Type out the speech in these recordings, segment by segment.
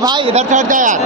ए भाई इधर से हट जा यार।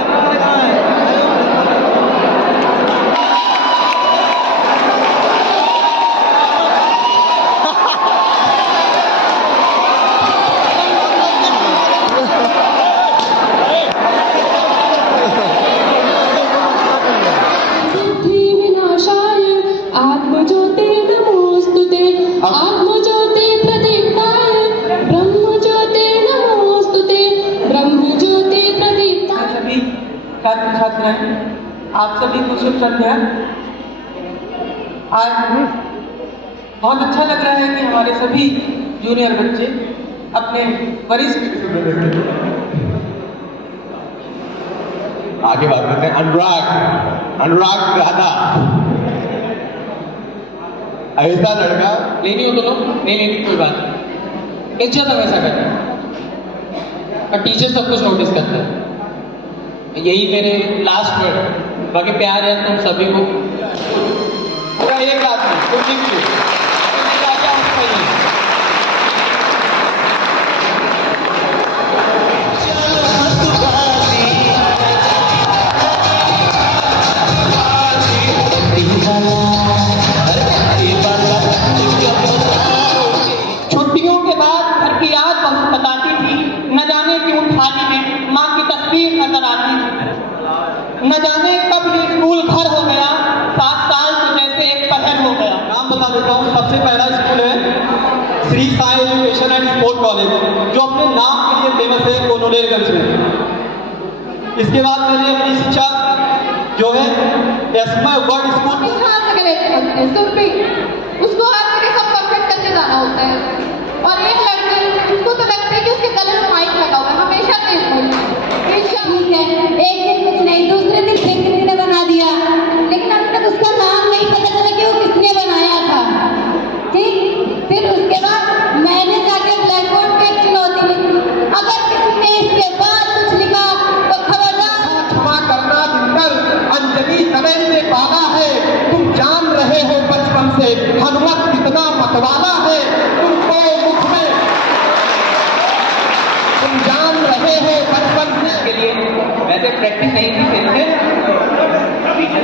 छात्र छात्राएं, आप सभी को शुभ संध्या। आज बहुत अच्छा लग रहा है कि हमारे सभी जूनियर बच्चे अपने वरिष्ठ आगे बात करते हैं। अनुराग दादा ऐसा लड़का लेनी हो तो लो, नहीं लेनी कोई बात नहीं। इज्जत हम ऐसा करते हैं और टीचर सब कुछ नोटिस करते हैं। यही मेरे लास्ट वर्ड। बाकी प्यार है तुम सभी को। पूरा एक बात नहीं, कुछ भी छुट्टियों के बाद घर की याद बताती थी। न जाने क्यों थाली में माँ की तस्वीर नजर आती थी। न जाने कब ये स्कूल घर हो गया। 7 साल तो जैसे एक पहर हो गया। नाम बता देता हूँ। सबसे पहला स्कूल है Shri Sai education and sport college, जो अपने नाम के लिए फेमस है कोनोलेरगंज में। इसके बाद मैंने अपनी शिक्षा जो है एसमा वर्ल्ड स्कूल उसको हर जगह सब परफेक्ट करके जाना होता है। और एक लड़के उसको तो लगता है कि उसके गले में माइक लगा हुआ है, हमेशा तेज बोलता है। ठीक है, एक दिन कुछ नहीं, दूसरे दिन फिर किसी ने बना दिया, लेकिन अब तक उसका नाम नहीं पता चला कि वो किसने बनाया था। ठीक, फिर उसके बाद मैंने जाके ब्लैक बोर्ड पे एक चुनौती लिखी। अगर किसी ने इसके बाद कुछ लिखा तो खबरदार। क्षमा करना दिनकर अंजलि कलर से पाला है। तुम जान रहे हो बचपन से हनुमत कितना मतवाला है। तुमको मुख में तुम जान रहे हो बचपन से। के लिए वैसे प्रैक्टिस नहीं थी फिर से,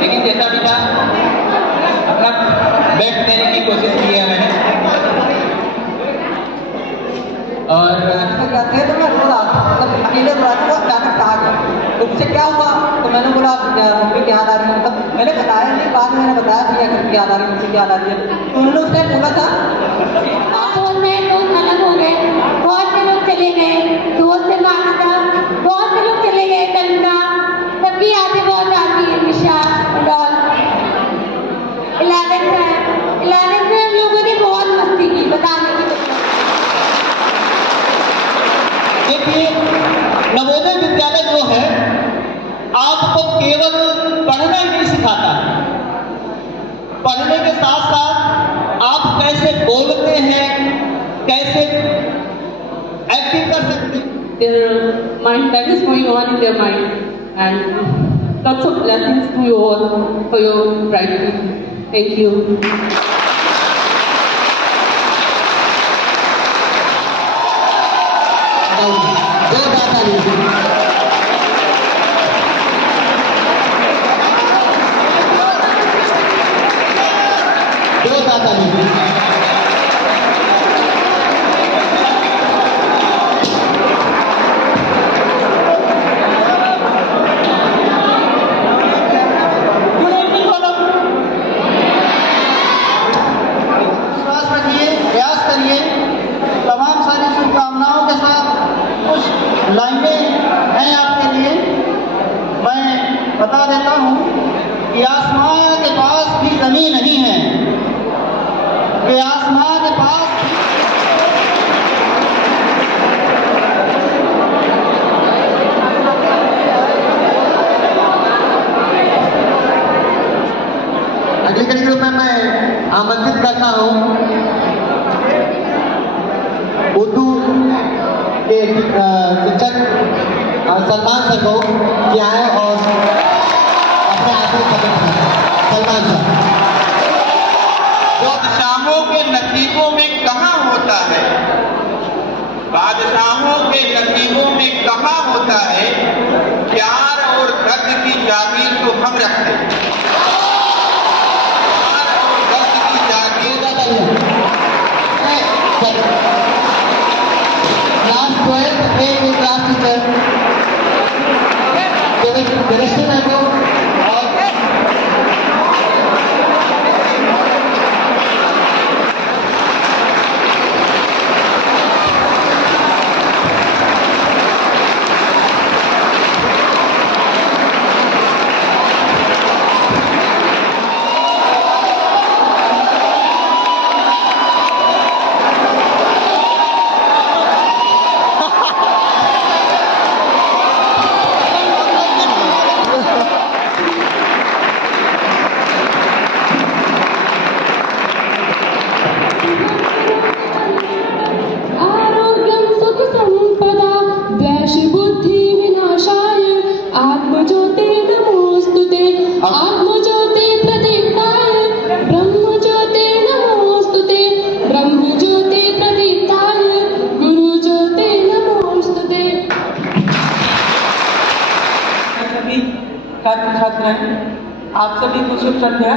लेकिन जैसा भी था अपना बेस्ट देने की कोशिश की है मैंने। और कहते हैं तो मैं रो रहा था, मतलब अकेले रो रहा था। वो अचानक से आ गया, तुमसे क्या हुआ? तो मैंने बोला मम्मी की याद आ रही है। मतलब मैंने बताया नहीं, बाद में मैंने बताया भैया घर की याद आ रही है, मुझसे याद आ रही है। तो उन्होंने उसने बोला था फोन में दोस्त अलग हो गए, बहुत से लोग चले गए, दोस्त से बात था, बहुत से लोग चले गए कलना, तब भी यादें बहुत आती है। निशा डॉल 11th में हम लोगों ने बहुत मस्ती की, बताने की। देखिए, नवोदय विद्यालय जो है आपको केवल पढ़ना ही नहीं सिखाता, पढ़ने के साथ साथ आप कैसे बोलते हैं, कैसे एक्टिंग कर सकते हैं। Their mind that is going on in their mind, and lots of blessings to you all for your bright future. Thank you. बता देता हूँ कि आसमान के पास भी जमीन नहीं है, कि आसमान के पास अगली कड़ी ग्रुप में मैं आमंत्रित करता हूँ उर्दू के शिक्षक सलमान सर को कि आए और अपने आखिरी कदम सलमान सर। बादशाहों के नसीबों में कहाँ होता है, बादशाहों के नसीबों में कहाँ होता है क्लास 12 एक क्लास टीचर केमिस्ट्री में को और आरोग्यं सुखसम्पदा द्वेषबुद्धिविनाशाय आत्मज्योते नमोऽस्तुते आत्मज्योते प्रदीप्ताय ब्रह्मज्योते नमोऽस्तुते ब्रह्मज्योते प्रदीप्ताय गुरुज्योते नमोऽस्तुते। सभी छात्र छात्राएं, आप सभी को शुभ संध्या।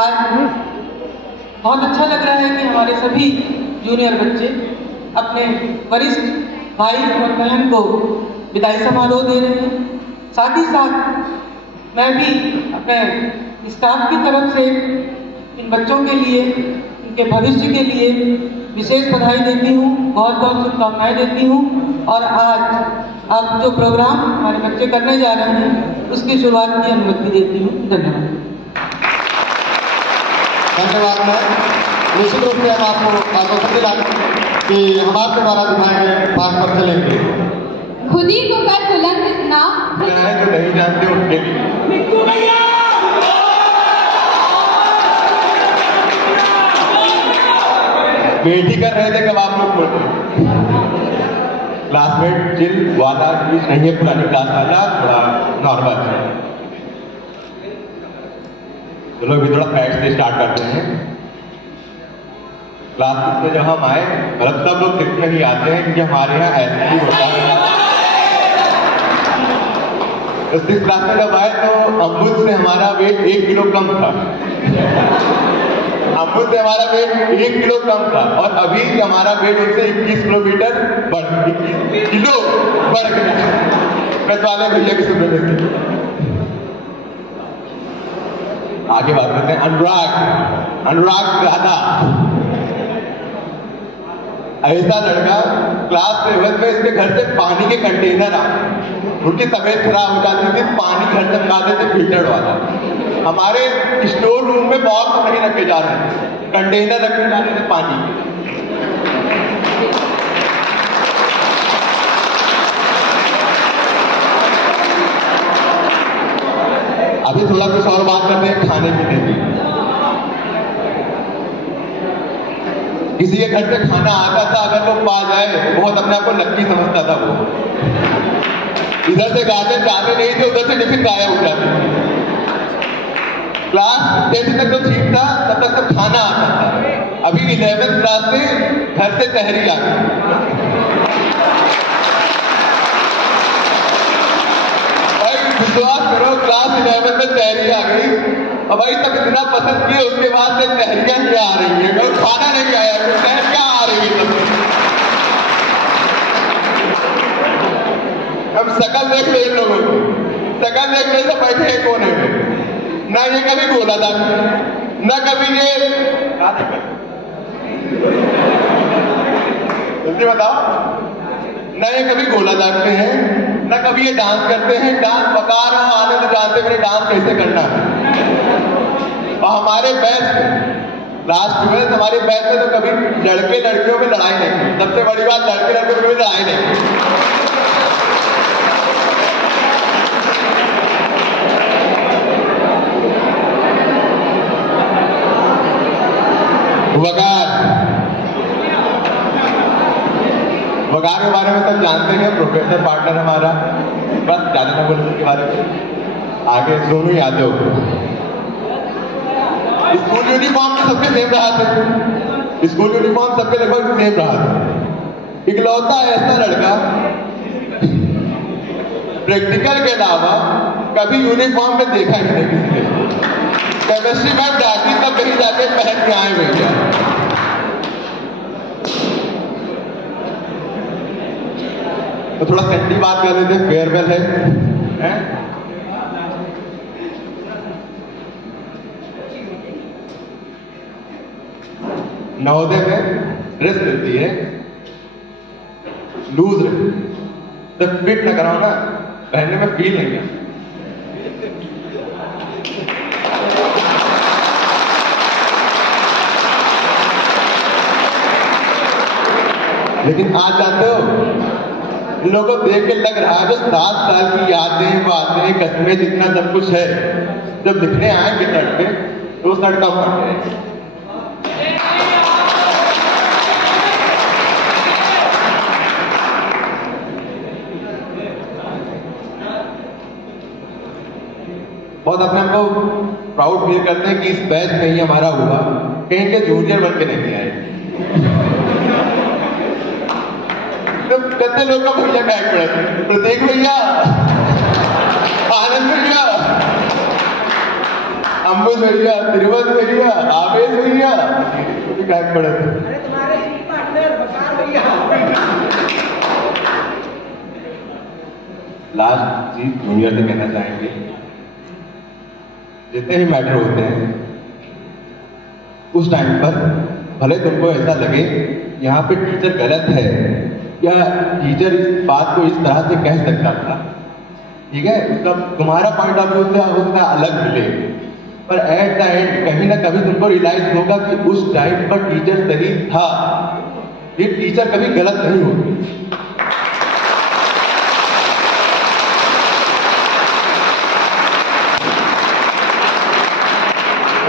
आज बहुत अच्छा लग रहा है कि हमारे सभी जूनियर बच्चे अपने वरिष्ठ भाई और बहन को विदाई समारोह दे रहे हैं। साथ ही साथ मैं भी अपने स्टाफ की तरफ से इन बच्चों के लिए, इनके भविष्य के लिए विशेष बधाई देती हूँ, बहुत बहुत शुभकामनाएं देती हूँ। और आज अब जो प्रोग्राम हमारे बच्चे करने जा रहे हैं उसकी शुरुआत की अनुमति देती हूँ। धन्यवाद। धन्यवाद मैम। निश्चित रूप से हम आपको आश्वासन दिलाएं कि हम आपके द्वारा दिखाए गए मार्ग पर चलेंगे। खुद ही को कर बुलंद ना क्या है जो नहीं जानते उनके लिए बेटी कर रहे थे कब आप लोग बोल रहे क्लासमेट चिल वाला चीज नहीं है, पुरानी क्लास वाला थोड़ा नॉर्मल है। तो लोग भी थोड़ा फैक्ट से स्टार्ट करते हैं। क्लास में जब हम आए, मतलब सब लोग सीखने ही आते हैं क्योंकि हमारे यहाँ ऐसे ही होता है। तो 6th क्लास में जब आए तो अमृत से हमारा वेट 1 किलो कम था। अमृत से हमारा वेट 1 किलो कम था और अभी हमारा वेट उनसे 21 किलोमीटर बढ़ 21 किलो बढ़ गया। प्रेस वाले भैया की सुनने में आगे बात करते हैं। अनुराग दादा ऐसा लड़का क्लास 7 में इसके घर से पानी के कंटेनर आ, उनकी तबीयत खराब हो जाती थी, पानी घर से मंगाते थे फिल्टर वाला। हमारे स्टोर रूम में बॉक्स नहीं रखे जा रहे थे, कंटेनर रखे जा रहे थे पानी के। अभी थोड़ा कुछ और बात करते हैं खाने पीने की। किसी के घर से खाना आता था, अगर वो पा जाए तो बहुत अपने आप को लक्की समझता था। वो इधर से गार्डन जाते नहीं थे, उधर से टिफिन गायब हो जाते थे। क्लास 10 तक तो ठीक था, तब तक सब खाना आता था। अभी 11th क्लास से घर से तहरी आ गई। भाई विश्वास करो, क्लास 11 में तहरी आ गई और भाई तब इतना पसंद किए, उसके बाद से तहरियां ही आ रही है, और खाना नहीं आया, तो तहरियां आ रही है। अब शकल देख लो इन लोगों को, शकल देख लो, सब बैठे हैं कोने में। ना ये कभी गोला था, ना कभी ये जल्दी बताओ, ना ये कभी गोला दागते हैं, ना कभी ये डांस करते हैं। डांस बकार हो, आनंद जानते मेरे डांस कैसे करना है। और हमारे बेस्ट लास्ट में हमारे बैच में तो कभी लड़के लड़कियों में लड़ाई नहीं। सबसे बड़ी बात, लड़के लड़कियों में कभी लड़ाई नहीं। वकार के बारे में सब जानते हैं, प्रोफेसर पार्टनर हमारा, बस ज्यादा ना बोलने के बारे में। आगे सोनू यादव, स्कूल यूनिफॉर्म में सबके सेम रहा था, स्कूल यूनिफॉर्म सबके लगभग सेम रहा था। इकलौता ऐसा लड़का प्रैक्टिकल के अलावा कभी यूनिफॉर्म में देखा ही नहीं किसी ने। केमिस्ट्री मैम डांटी तब कहीं जाके पहन के आए भैया, थोड़ा सेंटी बात कर लेते हैं, फेयरवेल है? नवोदय में ड्रेस मिलती है, लूज रहे तो फिट ना कराओ ना, पहनने में फील नहीं है। लेकिन आज जानते हो, इन लोगों को देख के लग रहा है जो 7 साल की यादें, बातें, कस्में, जितना सब कुछ है, जब लिखने आएंगे शर्ट पे तो शर्ट कम करते हैं। बहुत अपने आप को प्राउड फील करते हैं कि इस बैच में ही हमारा हुआ, कहीं के जूनियर बन के नहीं आए। तो कितने लोग का भैया बैग पड़े, प्रतीक भैया, आनंद भैया, अम्बुज भैया, त्रिवत भैया, आवेश भैया, भी बैग पड़े थे। लास्ट चीज जूनियर से कहना चाहेंगे, जितने भी मैटर होते हैं उस टाइम पर भले तुमको ऐसा लगे यहाँ पे टीचर गलत है या टीचर इस बात को इस तरह से कह सकता था, ठीक है, उसका तुम्हारा पॉइंट ऑफ व्यू से उसका अलग मिले, पर एट द एंड कहीं ना कभी तुमको रियलाइज होगा कि उस टाइम पर टीचर सही था, ये टीचर कभी गलत नहीं होगी।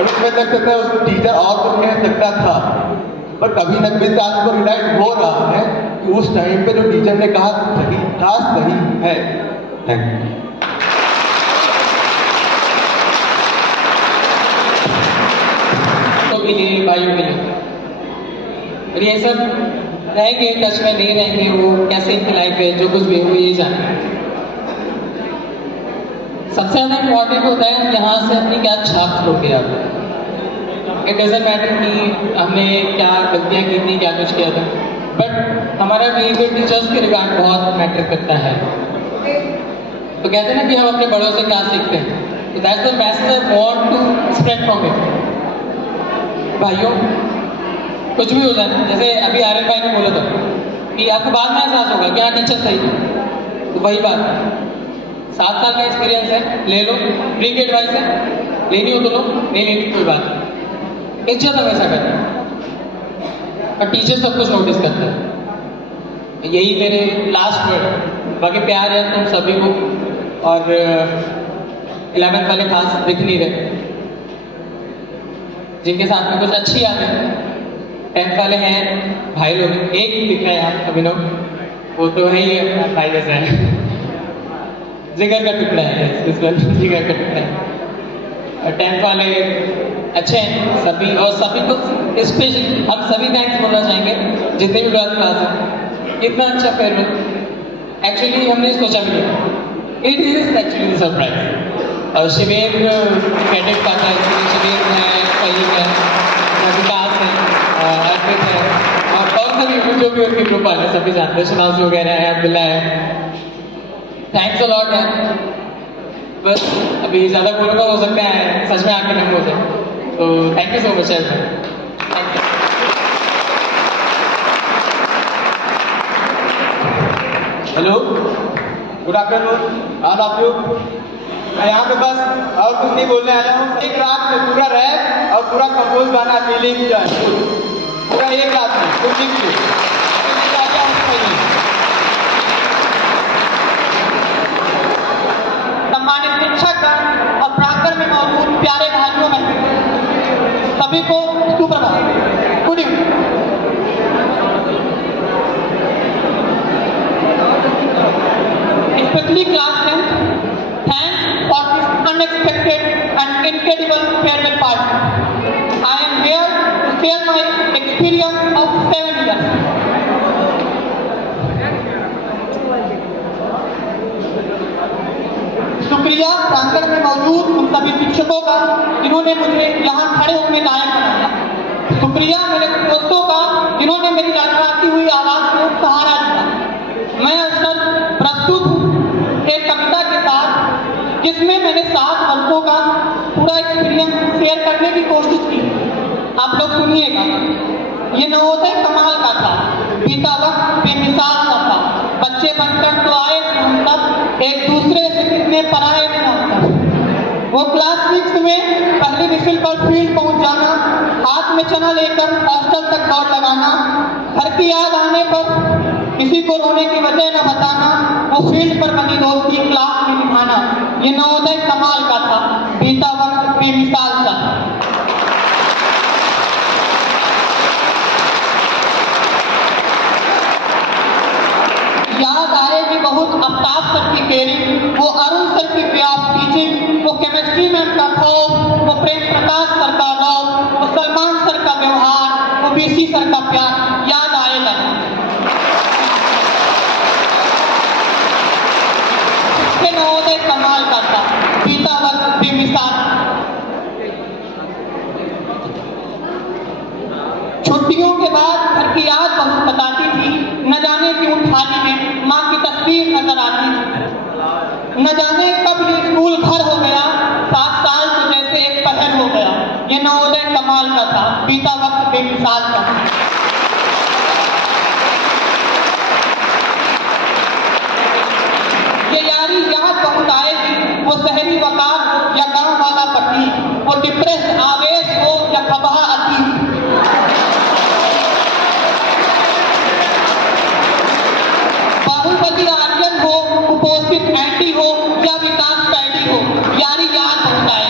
उसमें लग सकता है उस टीचर और कुछ कह सकता था, पर कभी न कभी आज को रियलाइज हो रहा है कि उस टाइम पे जो टीचर ने कहा सही था, सही है। Thank you. तो भी ये भाइयों के लिए और ये सब रहेंगे, टच में नहीं रहेंगे, वो कैसे इनकी लाइफ है, जो कुछ भी है वो ये जाने। सबसे ज़्यादा इम्पॉर्टेंट होता है यहाँ से अपनी क्या छाप छोड़ आप। इट डजेंट मैटर कि हमने क्या गलतियाँ की थी, क्या कुछ किया था, बट हमारा बिहेवियर टीचर्स के रिगार्ड बहुत मैटर करता है। तो कहते हैं ना कि हम अपने बड़ों से क्या सीखते हैं, तो that's the message I want to spread from it. भाइयों, कुछ भी हो जाए, जैसे अभी आर्यन भाई ने बोला था कि आपको बाद में एहसास होगा कि हाँ टीचर सही है, तो वही बात 7 साल का एक्सपीरियंस है, ले लो, फ्री की एडवाइस है, लेनी हो तो लो, नहीं लेनी कोई बात नहीं। इज्जत हमेशा करते हैं और टीचर सब कुछ नोटिस करते हैं। यही मेरे लास्ट वर्ड। बाकी प्यार है तुम सभी को, और 11th वाले खास दिख नहीं रहे, जिनके साथ में कुछ अच्छी यादें 10th वाले हैं भाई लोग, एक दिख रहा है यहाँ अभिनव, वो तो है ही अपना भाई जैसा है, जिगर का टुकड़ा है, जिगर का टुकड़ा है। और 10th वाले अच्छे हैं सभी, और सभी को स्पेशली हम सभी थैंक्स बोलना चाहेंगे जितने भी 12th क्लास हैं। इतना अच्छा फेयरवेल एक्चुअली हमने सोचा भी नहीं, इट इज एक्चुअली सरप्राइज। और शिवेर क्रेडिट पाता है, शिवेर है, फहीम है, विकास है, अर्पित है, और सभी जो भी उनके ग्रुप वाले सभी जानते हैं, शनाज वगैरह है, अब्दुल्ला है। थैंक्स अ लॉट यार। बस अभी ज़्यादा बोलूँगा हो सकता है सच में आके नम हो जाए, तो थैंक यू सो मच यार। Thank you. Hello, good afternoon all of you. मैं यहाँ पे बस और कुछ नहीं बोलने आया हूँ। एक रात में पूरा रैप और पूरा कंपोज गाना फीलिंग जो है पूरा एक रात में कुछ लिख सम्मानित शिक्षक और प्रांगण में मौजूद प्यारे भाइयों में सभी को सुप्रभात, good evening. Especially class 10th, thanks for this unexpected and incredible farewell party. I am here to share my experience of 7 years. शुक्रिया प्रांगण में मौजूद उन सभी शिक्षकों का जिन्होंने मुझे यहाँ खड़े होने लायक बनाया। शुक्रिया मेरे दोस्तों का जिन्होंने मेरी लड़खड़ाती हुई आवाज को सहारा दिया। मैं अक्सर सुनिएगा, ये नवोदय कमाल का था, बीता वक्त बेमिसाल सा था। बच्चे बनकर तो आए हम सब, एक दूसरे से कितने पराए थे हम सब। वो क्लास 6 में पहली विजिल पर फील्ड पहुंच जाना, हाथ में चना लेकर हॉस्टल तक दौड़ लगाना, घर की याद आने पर किसी को रोने की वजह न बताना, वो फील्ड पर बनी दोस्ती क्लास में निभाना, ये नवोदय कमाल का था, बीता वक्त बेमिसाल सा। याद आएगी बहुत आफ्ताब सर की केयरिंग, वो अरुण सर की वे ऑफ टीचिंग, वो केमिस्ट्री मैम का खौफ, वो प्रेम प्रकाश सर का रौब, वो सलमान सर का व्यवहार, वो बीसी सर का प्यार याद आएगा। ये नवोदय कमाल का था, बीता वक्त बेमिसाल। छुट्टियों के बाद घर की याद बहुत सताती थी, न जाने क्यों थाली में माँ की तस्वीर नजर आती थी। न जाने कब ये स्कूल घर हो गया, 7 साल तो जैसे एक पहर हो गया। ये नवोदय कमाल का था, बीता वक्त बेमिसाल था। ये यारी याद बहुत आएगी, वो शहरी वकार हो या गांव वाला पति, वो डिप्रेस आवेश हो या खबहा अतीत। बाहुबली आर्यन हो, कुपोषित एंटी हो या विकास पैडी हो, यारी याद होता है।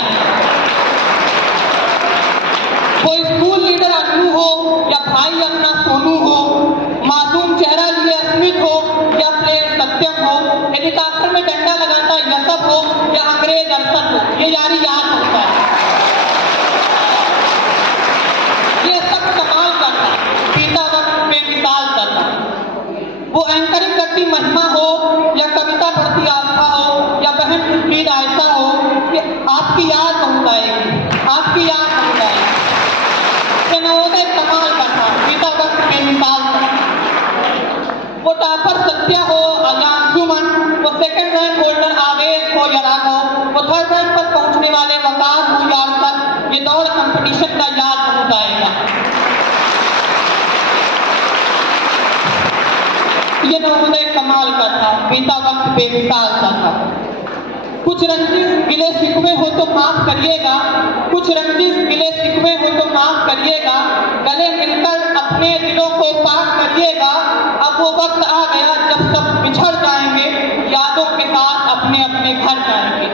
वो स्कूल लीडर अन्नू हो या भाई अपना सोनू हो, मासूम चेहरा लिए अस्मित हो या प्लेयर सत्यम हो, एडिटाकर में डंडा लगाता यसब हो या अंग्रेज अरसद हो, ये यारी याद होता है। ये सब कमाल का था, बीता वक्त बेमिसाल सा था। वो एंकरिंग करती महिमा हो या कविता पढ़ती आस्था हो या बहन सुखबीर आयशा हो, कि आपकी याद बहुत आएगी, आपकी याद बहुत आएगी। ये नवोदय कमाल का था, बीता वक्त बेमिसाल था। वो टॉपर सत्या हो या अंशुमन, वो सेकंड रैंक होल्डर आवेश हो या राघव, वो थर्ड रैंक पर पहुंचने वाले वकार हो या अरसद, ये दौड़ कंपटीशन का याद बहुत आएगा। ये नवोदय कमाल का था, बीता वक्त बेमिसाल सा था। कुछ रंजिश गिले शिकवे हो तो माफ करिएगा, कुछ रंजिश गिले शिकवे हो तो माफ करिएगा, गले मिलकर अपने दिलों को पाक करिएगा। अब वो वक्त आ गया जब सब बिछड़ जाएंगे, यादों के साथ अपने अपने घर जाएंगे।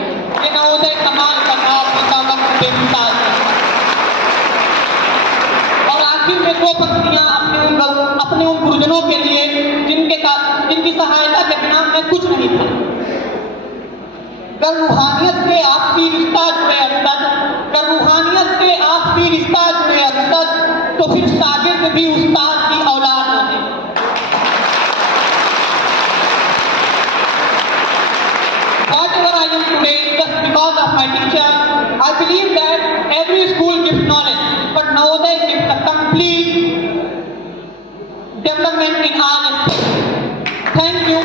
ये नवोदय कमाल का था, बीता वक्त बेमिसाल था। और आखिर में 2 पंक्तियां अपने उन गुरुजनों के लिए जिनकी सहायता के बिना मैं कुछ नहीं था। कर रूहानियत से आपसी रिश्ता जुड़े अरसद, कर रूहानियत से आपसी रिश्ता जुड़े अरसद, तो फिर शागिर्द भी उस्ताद की औलाद होते। Whatever I am today, just because of my teacher, I believe that every school gives knowledge, but Navodaya gives a complete development in all aspects. Thank you.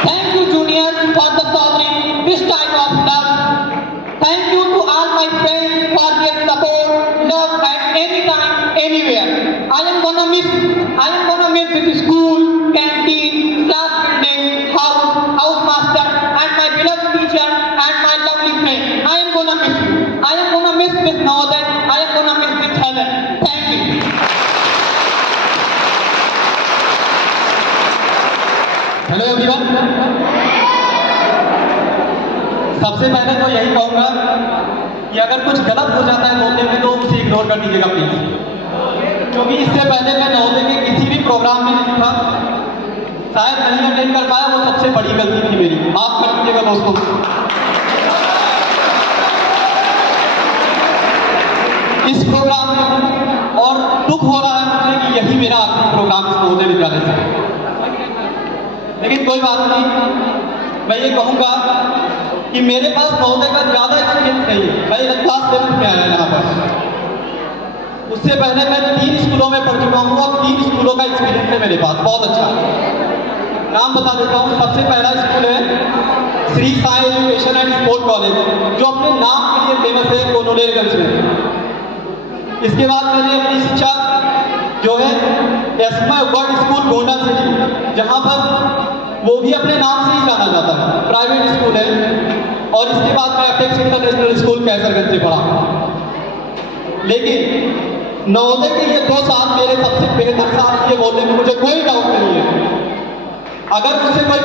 Thank you, juniors, for the showering this type of love. Thank you to all my friends for their support, love at any time, anywhere. I am gonna miss this school, canteen, class building, house master, and my beloved teacher and my lovely friend. I am gonna miss you. I am gonna miss this Navodaya. I am gonna miss this heaven. Thank you. Hello everyone, सबसे पहले तो यही कहूँगा कि अगर कुछ गलत हो जाता है नवोदय में तो उसे इग्नोर कर दीजिएगा प्लीज, क्योंकि इससे पहले मैं नवोदय के किसी भी प्रोग्राम में नहीं था, शायद नहीं अटेंड कर पाया, वो सबसे बड़ी गलती थी मेरी, माफ कर दीजिएगा दोस्तों। इस प्रोग्राम में और दुख हो रहा है मुझे कि यही मेरा आखिरी प्रोग्राम इस नवोदय विद्यालय से, लेकिन कोई बात नहीं। मैं ये कहूँगा कि मेरे पास नवोदय का ज़्यादा एक्सपीरियंस नहीं है, मैं क्लास 7 में आया यहाँ पर। उससे पहले मैं 3 स्कूलों में पढ़ चुका हूँ और 3 स्कूलों का एक्सपीरियंस है मेरे पास, बहुत अच्छा। नाम बता देता हूँ। सबसे पहला स्कूल है Shri Sai education and sport college, जो अपने नाम के लिए फेमस है कोनोलेरगंज में। इसके बाद मैंने अपनी शिक्षा जो है एसमा वर्ल्ड स्कूल गोंडा से ली, जहाँ पर वो भी अपने नाम से ही जाना जाता है, प्राइवेट स्कूल है। और इसके बाद मैं अपेक्स इंटरनेशनल स्कूल कैसरगंज से पढ़ा। लेकिन नवोदय के ये 2 साल मेरे सबसे बेहतर साल ये बोलने में मुझे कोई डाउट नहीं है। अगर मुझसे कोई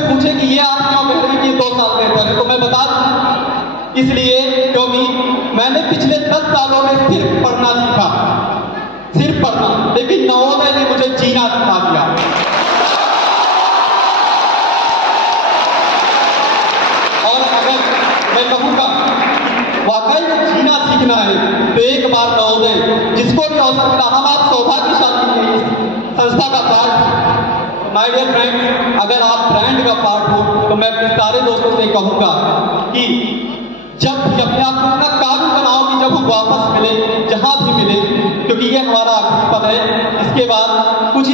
पूछे कि ये आप क्यों कह रहे हैं कि 2 साल बेहतर है, तो मैं बता दूं इसलिए क्योंकि मैंने पिछले 10 सालों में सिर्फ पढ़ना सीखा, सिर्फ पढ़ना। लेकिन नवोदय ने मुझे जीना सिखा दिया। और अगर मैं कहूँगा वाकई में जीना सीखना है तो एक बार नवोदय जिसको भी अवसर मिला, हम आप सौभाग्यशाली हैं इस संस्था का पार्ट। माय डियर फ्रेंड्स, अगर आप ब्रांड का पार्ट हो तो मैं अपने सारे दोस्तों से कहूँगा कि जब भी अपने आप को इतना काबिल बनाओ कि जब हम वापस मिले, जहाँ भी मिले, क्योंकि ये हमारा आखिरी पल है। इसके बाद कुछ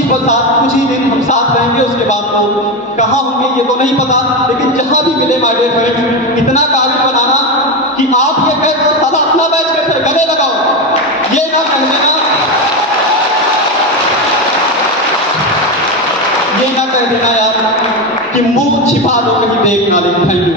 ही दिन हम साथ रहेंगे, उसके बाद तो कहाँ होंगे ये तो नहीं पता। लेकिन जहाँ भी मिले माय डियर फ्रेंड्स, इतना काबिल बनाना कि आप ये कह दो सदा अपना बैच कैसे गले लगाओ, ये ना कह देना, ये ना कह देना यार कि मुंह छिपा दो कहीं देख ना ले। Thank you.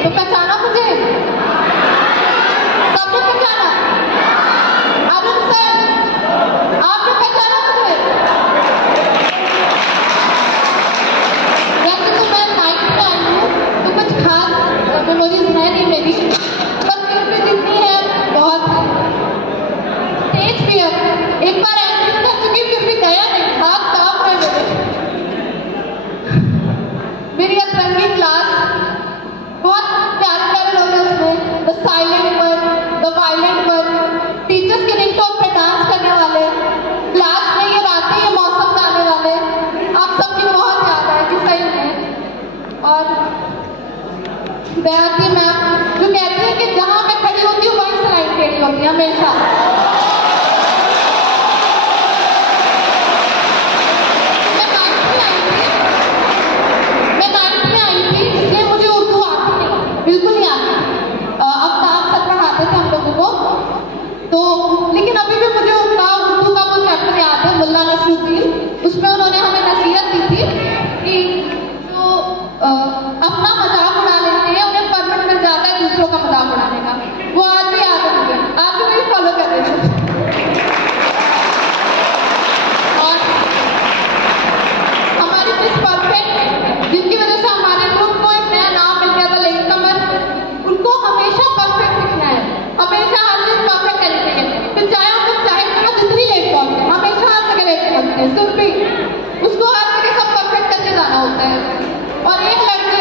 तो पहचाना मुझे, सबने पहचाना। अरुण सर, आपने पहचाना मुझे? वैसे तो मैं 9th में आई हूँ तो कुछ खास मेमोरीज है नहीं मेरी, पर फिर भी जितनी है बहुत है। स्टेज फियर एक बार एंट्री कर चुकी, फिर भी गया नहीं, हाथ कांप रहे मेरी अतरंगी क्लास। बहुत प्यारे प्यारे लोग हैं उसमें, the silent one, the violent one, teachers के रिंगटोन पे डांस करने वाले, क्लास में ये रातें ये मौसम गाने वाले, आप सबकी बहुत याद है कि सही में। और दयाती मैम जो कहती है कि जहाँ मैं खड़ी होती हूँ वहीं से लाइन टेढ़ी होती है हमेशा। मैं 9th में आई थी, इसलिए मुझे उर्दू आती नहीं, बिल्कुल नहीं आती। अफ्ताब सर पढ़ाते थे हम लोगों को, तो लेकिन अभी भी मुझे उनका उर्दू का वो चैप्टर याद है, मुल्ला नसरुद्दीन। उसमें उन्होंने हमें नसीहत दी थी कि जो अपना मजाक उड़ा लेते हैं उन्हें परमिट मिल जाता है दूसरों का मजाक उड़ाने का। वो आज भी याद है मुझे, आज भी मेरी फॉलो कर रहे थे। और हमारी मिस परफेक्ट, जिनकी वजह से हमारे ग्रुप को एक नया नाम मिल गया था लेट कमर, उनको हमेशा परफेक्ट दिखना है, हमेशा हर चीज परफेक्ट करनी चाहिए। फिर चाहे हम लोग चाहे तो जितनी लेट पहुंचते हैं, हमेशा हर जगह लेट पहुंचते हैं, सिर्फ भी उसको हर जगह सब परफेक्ट करके जाना होता है। और एक लड़के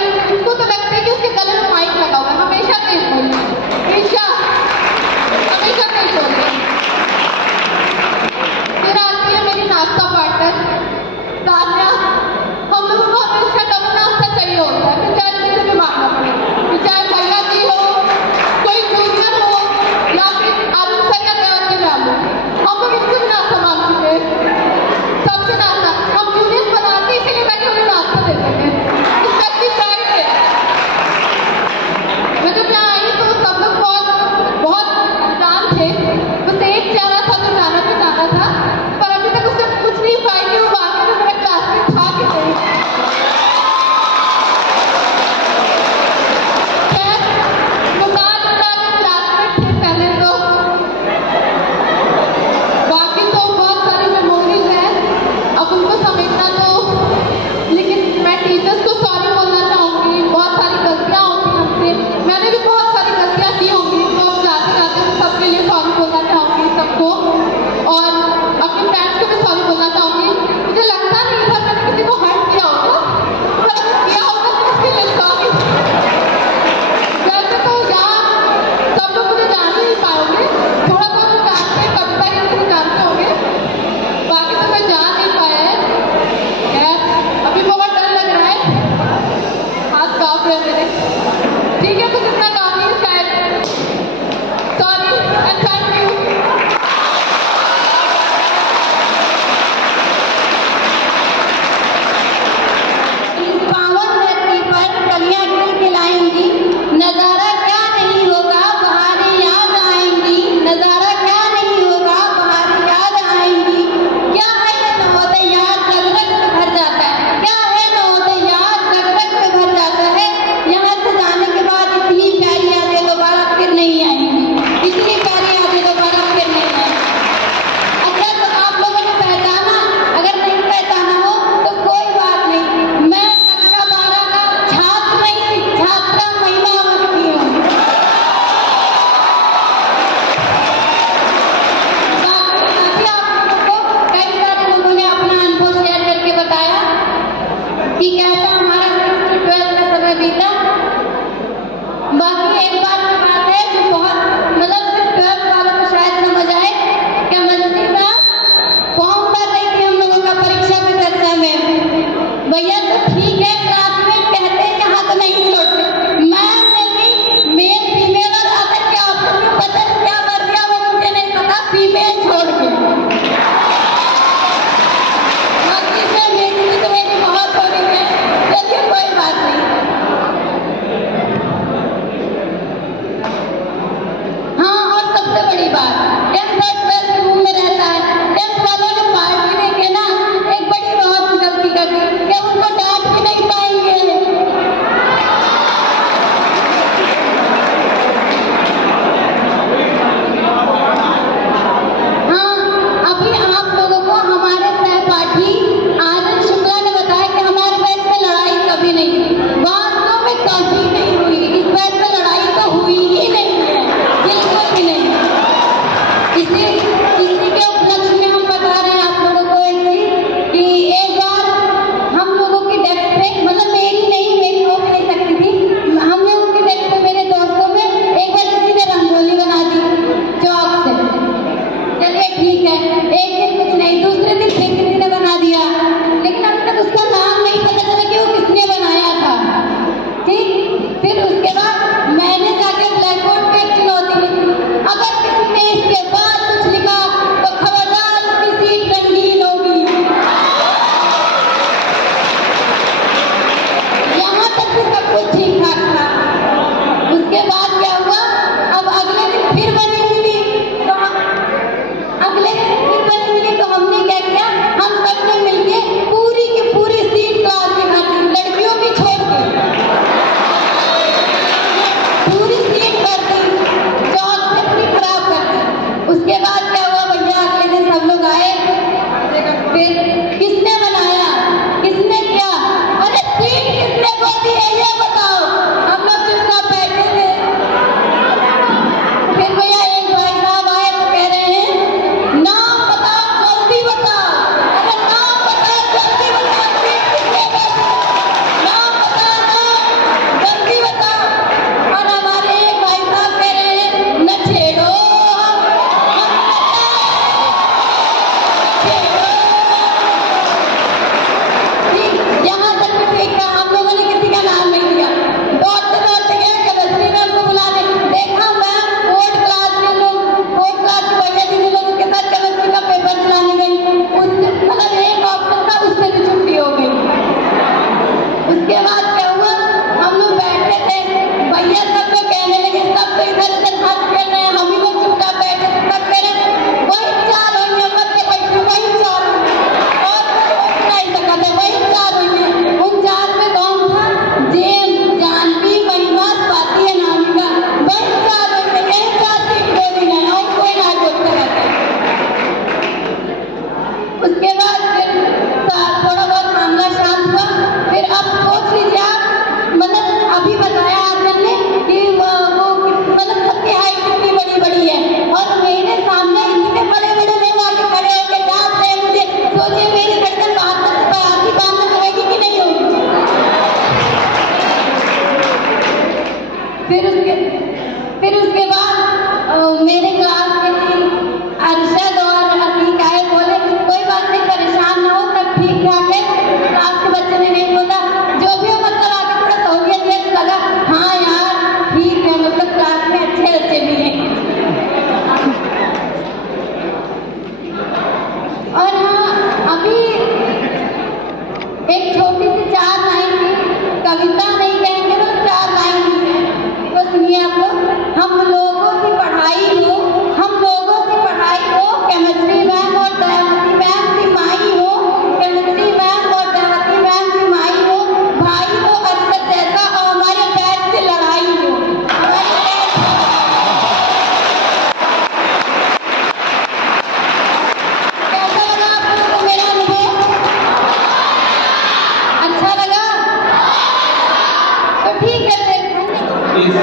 इस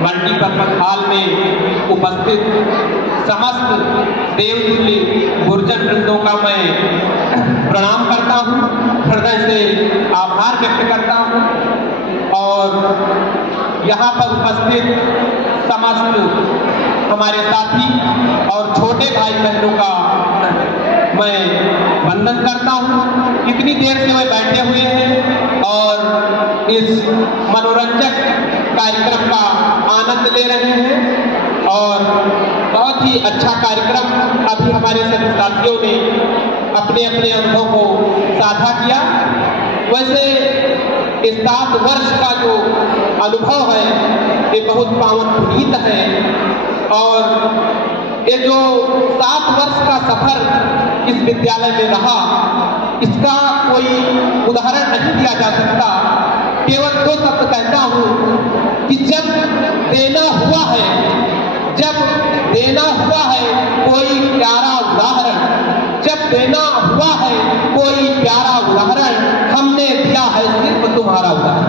मल्टीपर्पज हॉल में उपस्थित समस्त देवतुल्य गुरुजन वृंदों का मैं प्रणाम करता हूँ, हृदय से आभार व्यक्त करता हूँ और यहाँ पर उपस्थित समस्त हमारे साथी और छोटे भाई बहनों का मैं वंदन करता हूँ। इतनी देर से वे बैठे हुए हैं और इस मनोरंजक कार्यक्रम का आनंद ले रहे हैं और बहुत ही अच्छा कार्यक्रम अभी हमारे सभी साथियों ने अपने अपने अनुभव को साझा किया। वैसे इस 7 वर्ष का जो अनुभव है ये बहुत पावन पुनीत है और ये जो 7 वर्ष का सफर इस विद्यालय में रहा इसका कोई उदाहरण नहीं दिया जा सकता। केवल 2 शब्द कहता हूँ कि जब देना हुआ है कोई प्यारा उदाहरण, जब देना हुआ है कोई प्यारा उदाहरण, हमने दिया है सिर्फ तुम्हारा उदाहरण।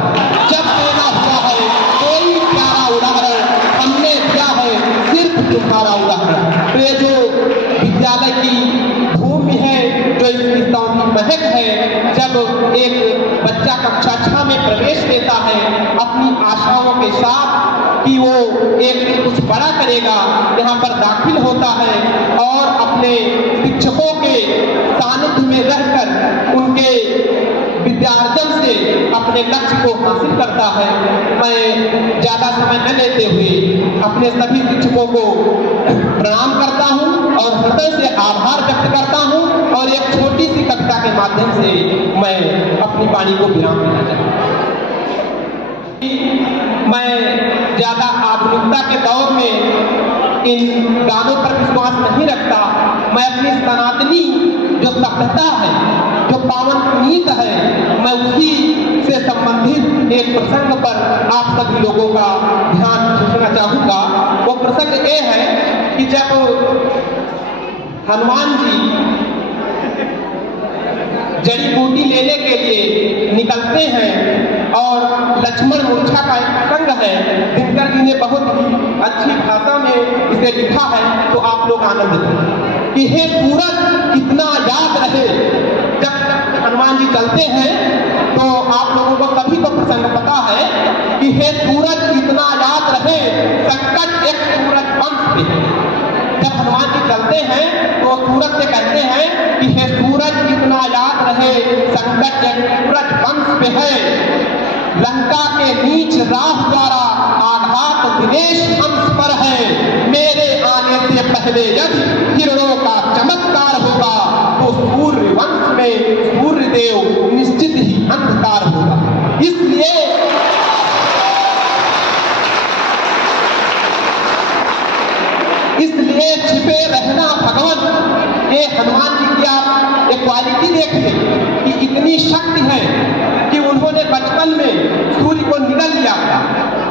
जब देना हुआ है कोई प्यारा उदाहरण, हमने दिया है सिर्फ तुम्हारा उदाहरण। तो ये जो विद्यालय की भूमि है, जो इसकी सौंधी महक है, जब एक बच्चा कक्षा 6 में प्रवेश लेता है अपनी आशाओं के साथ कि वो एक दिन कुछ बड़ा करेगा, यहाँ पर दाखिल होता है और अपने शिक्षकों के सानिध्य में रहकर उनके विद्यार्जन से अपने लक्ष्य को हासिल करता है। मैं ज़्यादा समय न लेते हुए अपने सभी शिक्षकों को प्रणाम करता हूँ और हृदय से आभार व्यक्त करता हूँ और एक छोटी सी कविता के माध्यम से मैं अपनी वाणी को विराम देना चाहता हूँ। मैं ज़्यादा आधुनिकता के दौर में इन गानों पर विश्वास नहीं रखता। मैं अपनी सनातनी जो सभ्यता है, जो पावन पुनीत है, मैं उसी से संबंधित एक प्रसंग पर आप सभी लोगों का ध्यान खींचना चाहूँगा। वो प्रसंग ये है कि जब हनुमान जी जड़ी बूटी लेने के लिए निकलते हैं और लक्ष्मण मूर्छा का एक प्रसंग है, दिनकर जी ने बहुत ही अच्छी भाषा में इसे लिखा है, तो आप लोग आनंद लें कि हे सूरज इतना याद रहे। जब हनुमान जी चलते हैं तो आप लोगों को सभी को प्रसंग पता है कि हे सूरज इतना याद रहे, संकट एक सूरज वंश पे है। जब हनुमान जी चलते हैं तो सूरज से कहते हैं कि हे सूरज इतना याद रहे, संकट एक सूरज वंश पे है। लंका के नीच राह द्वारा आघात दिनेश अंश पर है। मेरे आने से पहले यदि किरणों का चमत्कार होगा तो सूर्य वंश में सूर्य देव निश्चित ही अंधकार होगा। इसलिए छिपे रहना भगवान। ये हनुमान जी की आप एक क्वालिटी देखिए कि इतनी शक्ति है कि उन्होंने बचपन में सूर्य को निगल लिया था।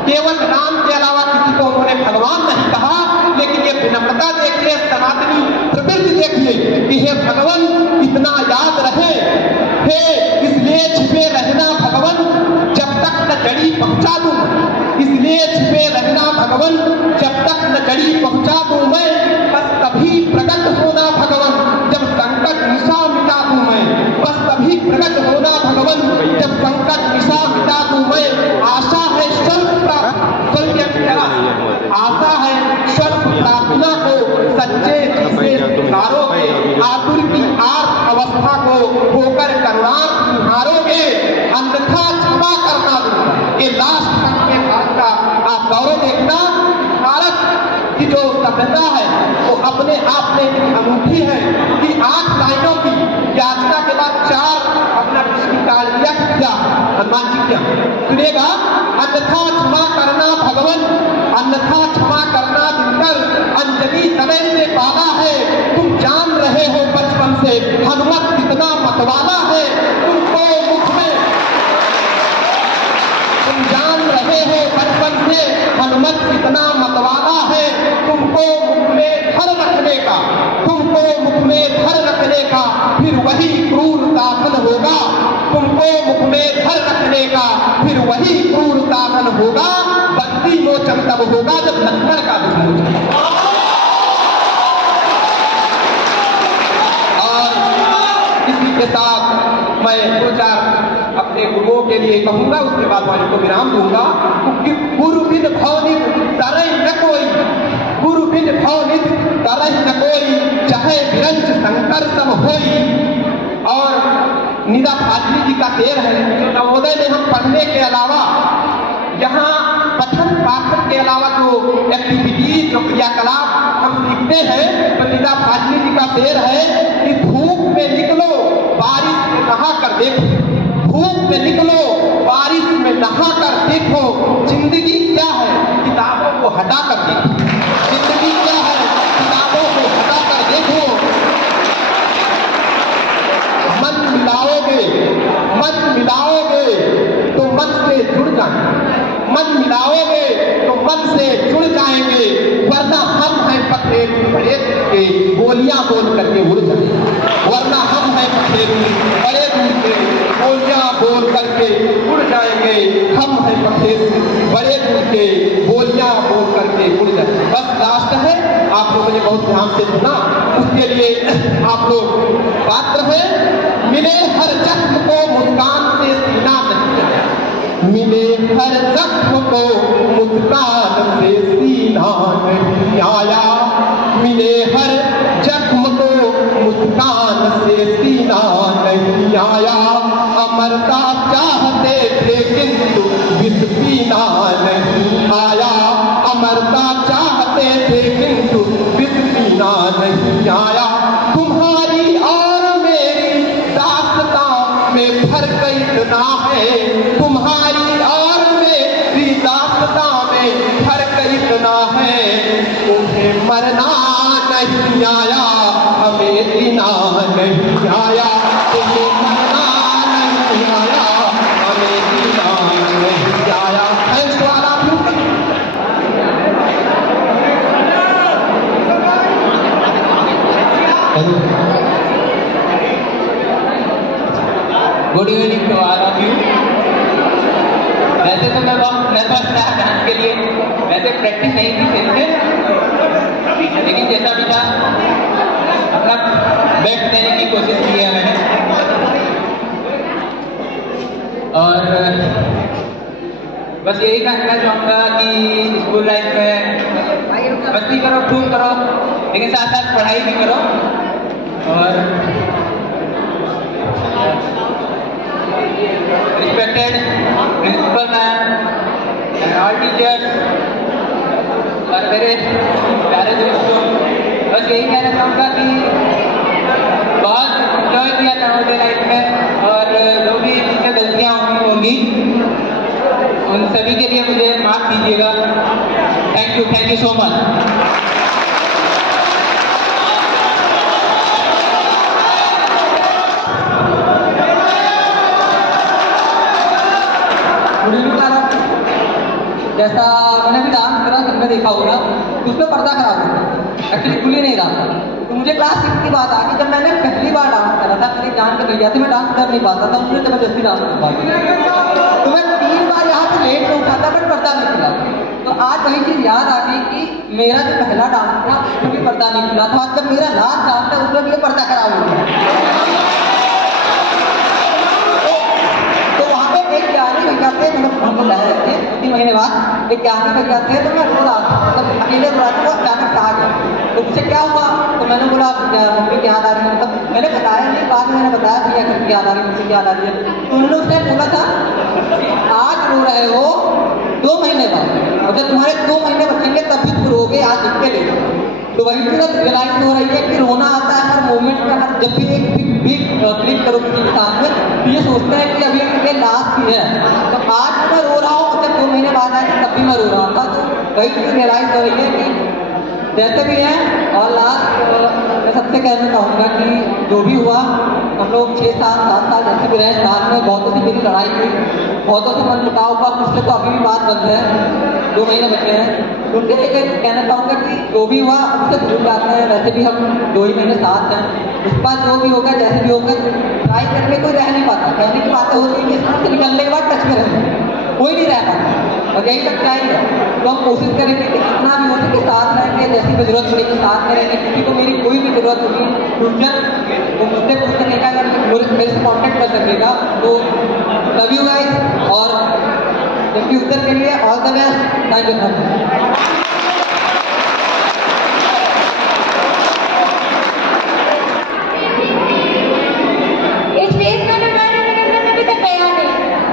केवल नाम के अलावा किसी को उन्होंने भगवान नहीं कहा, लेकिन ये विनम्रता देखिए, सनातनी प्रवृत्ति देखिए कि हे भगवान इतना याद रहे, हे इसलिए छिपे रहना भगवान जब तक न जड़ी पहुंचा दूं। इसलिए छिपे रहना भगवान जब तक न जड़ी पहुंचा दूं मैं, बस तभी प्रकट होना भगवान जब संकट निशा मिटा दूं मैं। बस तभी प्रकट होना भगवान जब संकट निशा मिटा दूं मैं। आशा है स्वल्प आशा है स्वल्प प्रार्थना को सच्चे जी से पुकारोगे। आतुर की आर्त अवस्था को होकर करुणार्थ निहारोगे। अन्यथा क्षमा करना दूं। ये लास्ट तक के बात का आप गौरव देखना। भारत की जो सभ्यता है वो अपने आप में इतनी अनूठी है कि 8 लाइनों की याचना के बाद 4 अपना काल किया हनुमान जी क्या सुनेगा। अन्यथा क्षमा करना भगवान, अन्यथा क्षमा करना दिनकर, अंजलि तने से पाला है। तुम जान रहे हो बचपन से हनुमत कितना मतवाला है। तुमको मुख में तुम जान रहे हो बचपन से हनुमत कितना मतवाला है। तुमको मुख में धर रखने का, तुमको मुख में धर रखने का फिर वही क्रूर दामन होगा। तुमको मुख में धर रखने का फिर वही क्रूर दामन होगा। विमोचन तब होगा जब लक्ष्मण का विमोचन। और इसी के साथ मैं दो चार अपने गुरुओं के लिए कहूंगा, उसके बाद मैं इनको विराम दूंगा। कि गुरु बिन भवनित तरह न कोई, गुरु बिन भवनित तरह न कोई, चाहे विरंच शंकर सब होई। और नीरा फाजली जी का शेर है जो नवोदय में हम पढ़ने के अलावा, यहाँ पठन पाठन के अलावा जो एक्टिविटीज, जो क्रियाकलाप हम सीखते हैं, तो नीरा फाजली जी का शेर है कि धूप में निकलो बारिश में नहा कर देखो, धूप में निकलो बारिश में नहा कर देखो, जिंदगी क्या है किताबों को हटा कर देखो, जिंदगी क्या है किताबों को हटा कर देखो। मन मिलाओगे, मन मिलाओगे तो मन से जुड़ जाएंगे, मन मिलाओगे तो मन से जुड़ जाएंगे, वरना हम हैं पथेरू बड़े के गोलियां बोल करके उड़ जाएंगे, वरना हम हैं पथेरू बड़े दूर के गोलियां बोल करके उड़ जाएंगे, हम हैं पथेरू बड़े दूर के गोलियां बोल करके उड़ जाएंगे। बस लास्ट है, आप लोगों ने बहुत ध्यान से सुना, उसके लिए आप लोग पात्र हैं। मिले हर जख्म को मुस्कान से सीना नहीं आया, मिले हर जख्म को मुस्कान से सीना नहीं आया, मिले हर जख्म को मुस्कान से सीना नहीं आया। अमरता चाहते थे किंतु विष पीना नहीं आया, अमरता चाहते थे किंतु विष पीना नहीं आया। तुम्हारी और मेरी दास्तां में फर्क इतना है, तुम्हारी और मेरी दास्तां में फर्क इतना है, तुम्हें मरना नहीं आया, हमें जीना नहीं आया, तुम्हें मरना नहीं आया, हमें जीना नहीं आया। Thanks to all of you. Good evening to all of you. वैसे तो मैं बस डांस के लिए वैसे प्रैक्टिस नहीं की सही से, लेकिन जैसा भी था अपना बेस्ट देने की कोशिश की है मैंने। और बस यही कहना चाहूँगा कि स्कूल लाइफ में मस्ती करो, खूब करो, लेकिन साथ साथ पढ़ाई भी करो। और respected principal ma'am and all teachers और मेरे प्यारे दोस्तों, बस यही कहना चाहूँगा कि बहुत इंजॉय किया नवोदय लाइफ में, और जो भी मुझसे गलतियाँ होंगी उन सभी के लिए मुझे माफ कीजिएगा। Thank you so much. जैसा मैंने भी डांस करा, सबने देखा होगा, उसमें पर्दा खराब होता है, एक्चुअली खुल ही नहीं रहा था। तो मुझे क्लास 6 की बात आ गई, जब मैंने पहली बार डांस करा था, मेरी जान के भैया थी, मैं डांस कर नहीं पाता था, उन्होंने जबरदस्ती डांस करवा दिया। तो मैं 3 बार यहाँ से लेट में उठा था, बट पर्दा नहीं खुला। तो आज वही चीज़ याद आ गई कि मेरा जो पहला डांस था उसमें भी पर्दा नहीं खुला था, आज जब मेरा लास्ट डांस था उसमें भी ये पर्दा खराब हो गया। एक ज्ञानी भैया थे, मतलब हमको लाए रहते हैं 2-3 महीने बाद, एक ज्ञानी भैया थे, तो मैं रो रहा था, मतलब अकेले रो रहा था, वो अचानक आ गया। तो मुझे क्या हुआ, तो मैंने बोला मम्मी की याद आ रही है, मतलब मैंने बताया नहीं, बाद में मैंने बताया भैया घर की याद आ रही है, मुझे याद आ रही है। तो उन्होंने उसने बोला था कि आज रो रहे हो 2 महीने बाद, और जब तुम्हारे 2 महीने बचेंगे तब भी तुम रोगे, आज लिख के ले जाओ। तो वही चीज़ रियलाइज हो रही है कि रोना आता है हर मोमेंट में, हर जब भी एक बिग क्लिक करो किसी के साथ में, तो ये सोचते हैं कि अभी ये लास्ट ही है। तो आज मैं रो रहा हूँ, जब 2 महीने बाद आए तब भी मैं रो रहा था। तो वही चीज़ रियलाइज हो रही है कि जैसे भी है। और लास्ट मैं सबसे कहना चाहूँगा कि जो भी हुआ, हम लोग 6-7 जैसे भी रहे, साथ में बहुतों से मेरी लड़ाई हुई, बहुतों से मन मुटाव हुआ, उससे तो अभी भी बात बंद है, 2 महीने बचे हैं। तो उनके लिए कहना चाहूँगा कि जो भी हुआ उससे भूल जाते हैं, वैसे भी हम 2 ही महीने साथ हैं, उसके बाद जो भी होगा जैसे भी होगा, ट्राई करके कोई रह नहीं पाता, कहने की बातें होती है कि स्कूल से निकलने के बाद टच में रहेंगे, कोई नहीं रह पाता। और यही तक चाहिए। तो हम कोशिश करेंगे कि जितना भी हो सके साथ रहेंगे, जैसी भी जरूरत पड़ेगी साथ में रहेंगे। किसी को मेरी कोई भी जरूरत होगी फ्यूचर वो मुझसे पूछ सकेगा या मेरे से कॉन्टेक्ट कर सकेगा। तो लव यू गाइस और फ्यूचर के लिए all the best. Thank you. इस फेस में तो मैंने अभी तक गया नहीं।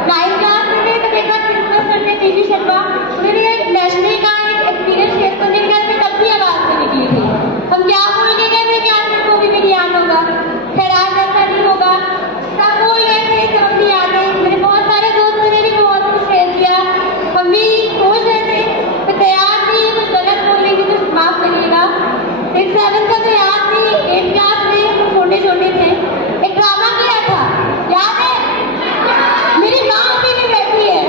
9th क्लास में थे तब एक बार प्रिंसिपल सर ने पीवी शर्मा उन्होंने नेशनल का एक एक्सपीरियंस शेयर करने के लिए तब भी आवाज में निकली थी। हम क्या बोल के गए थे कि आज को भी नहीं याद होगा, खैर आज ऐसा नहीं होगा। सब बोल रहे थे तो हम भी याद है। मेरे बहुत सारे दोस्तों ने भी बहुत कुछ शेयर किया। हम भी सोच रहे थे तो तैयार थी, कुछ गलत बोलेंगे तो माफ करिएगा। 6th 7th का तो याद थी। 8th क्लास में हम छोटे छोटे थे, एक ड्रामा किया था, याद है? मेरी माँ अभी भी बैठी है,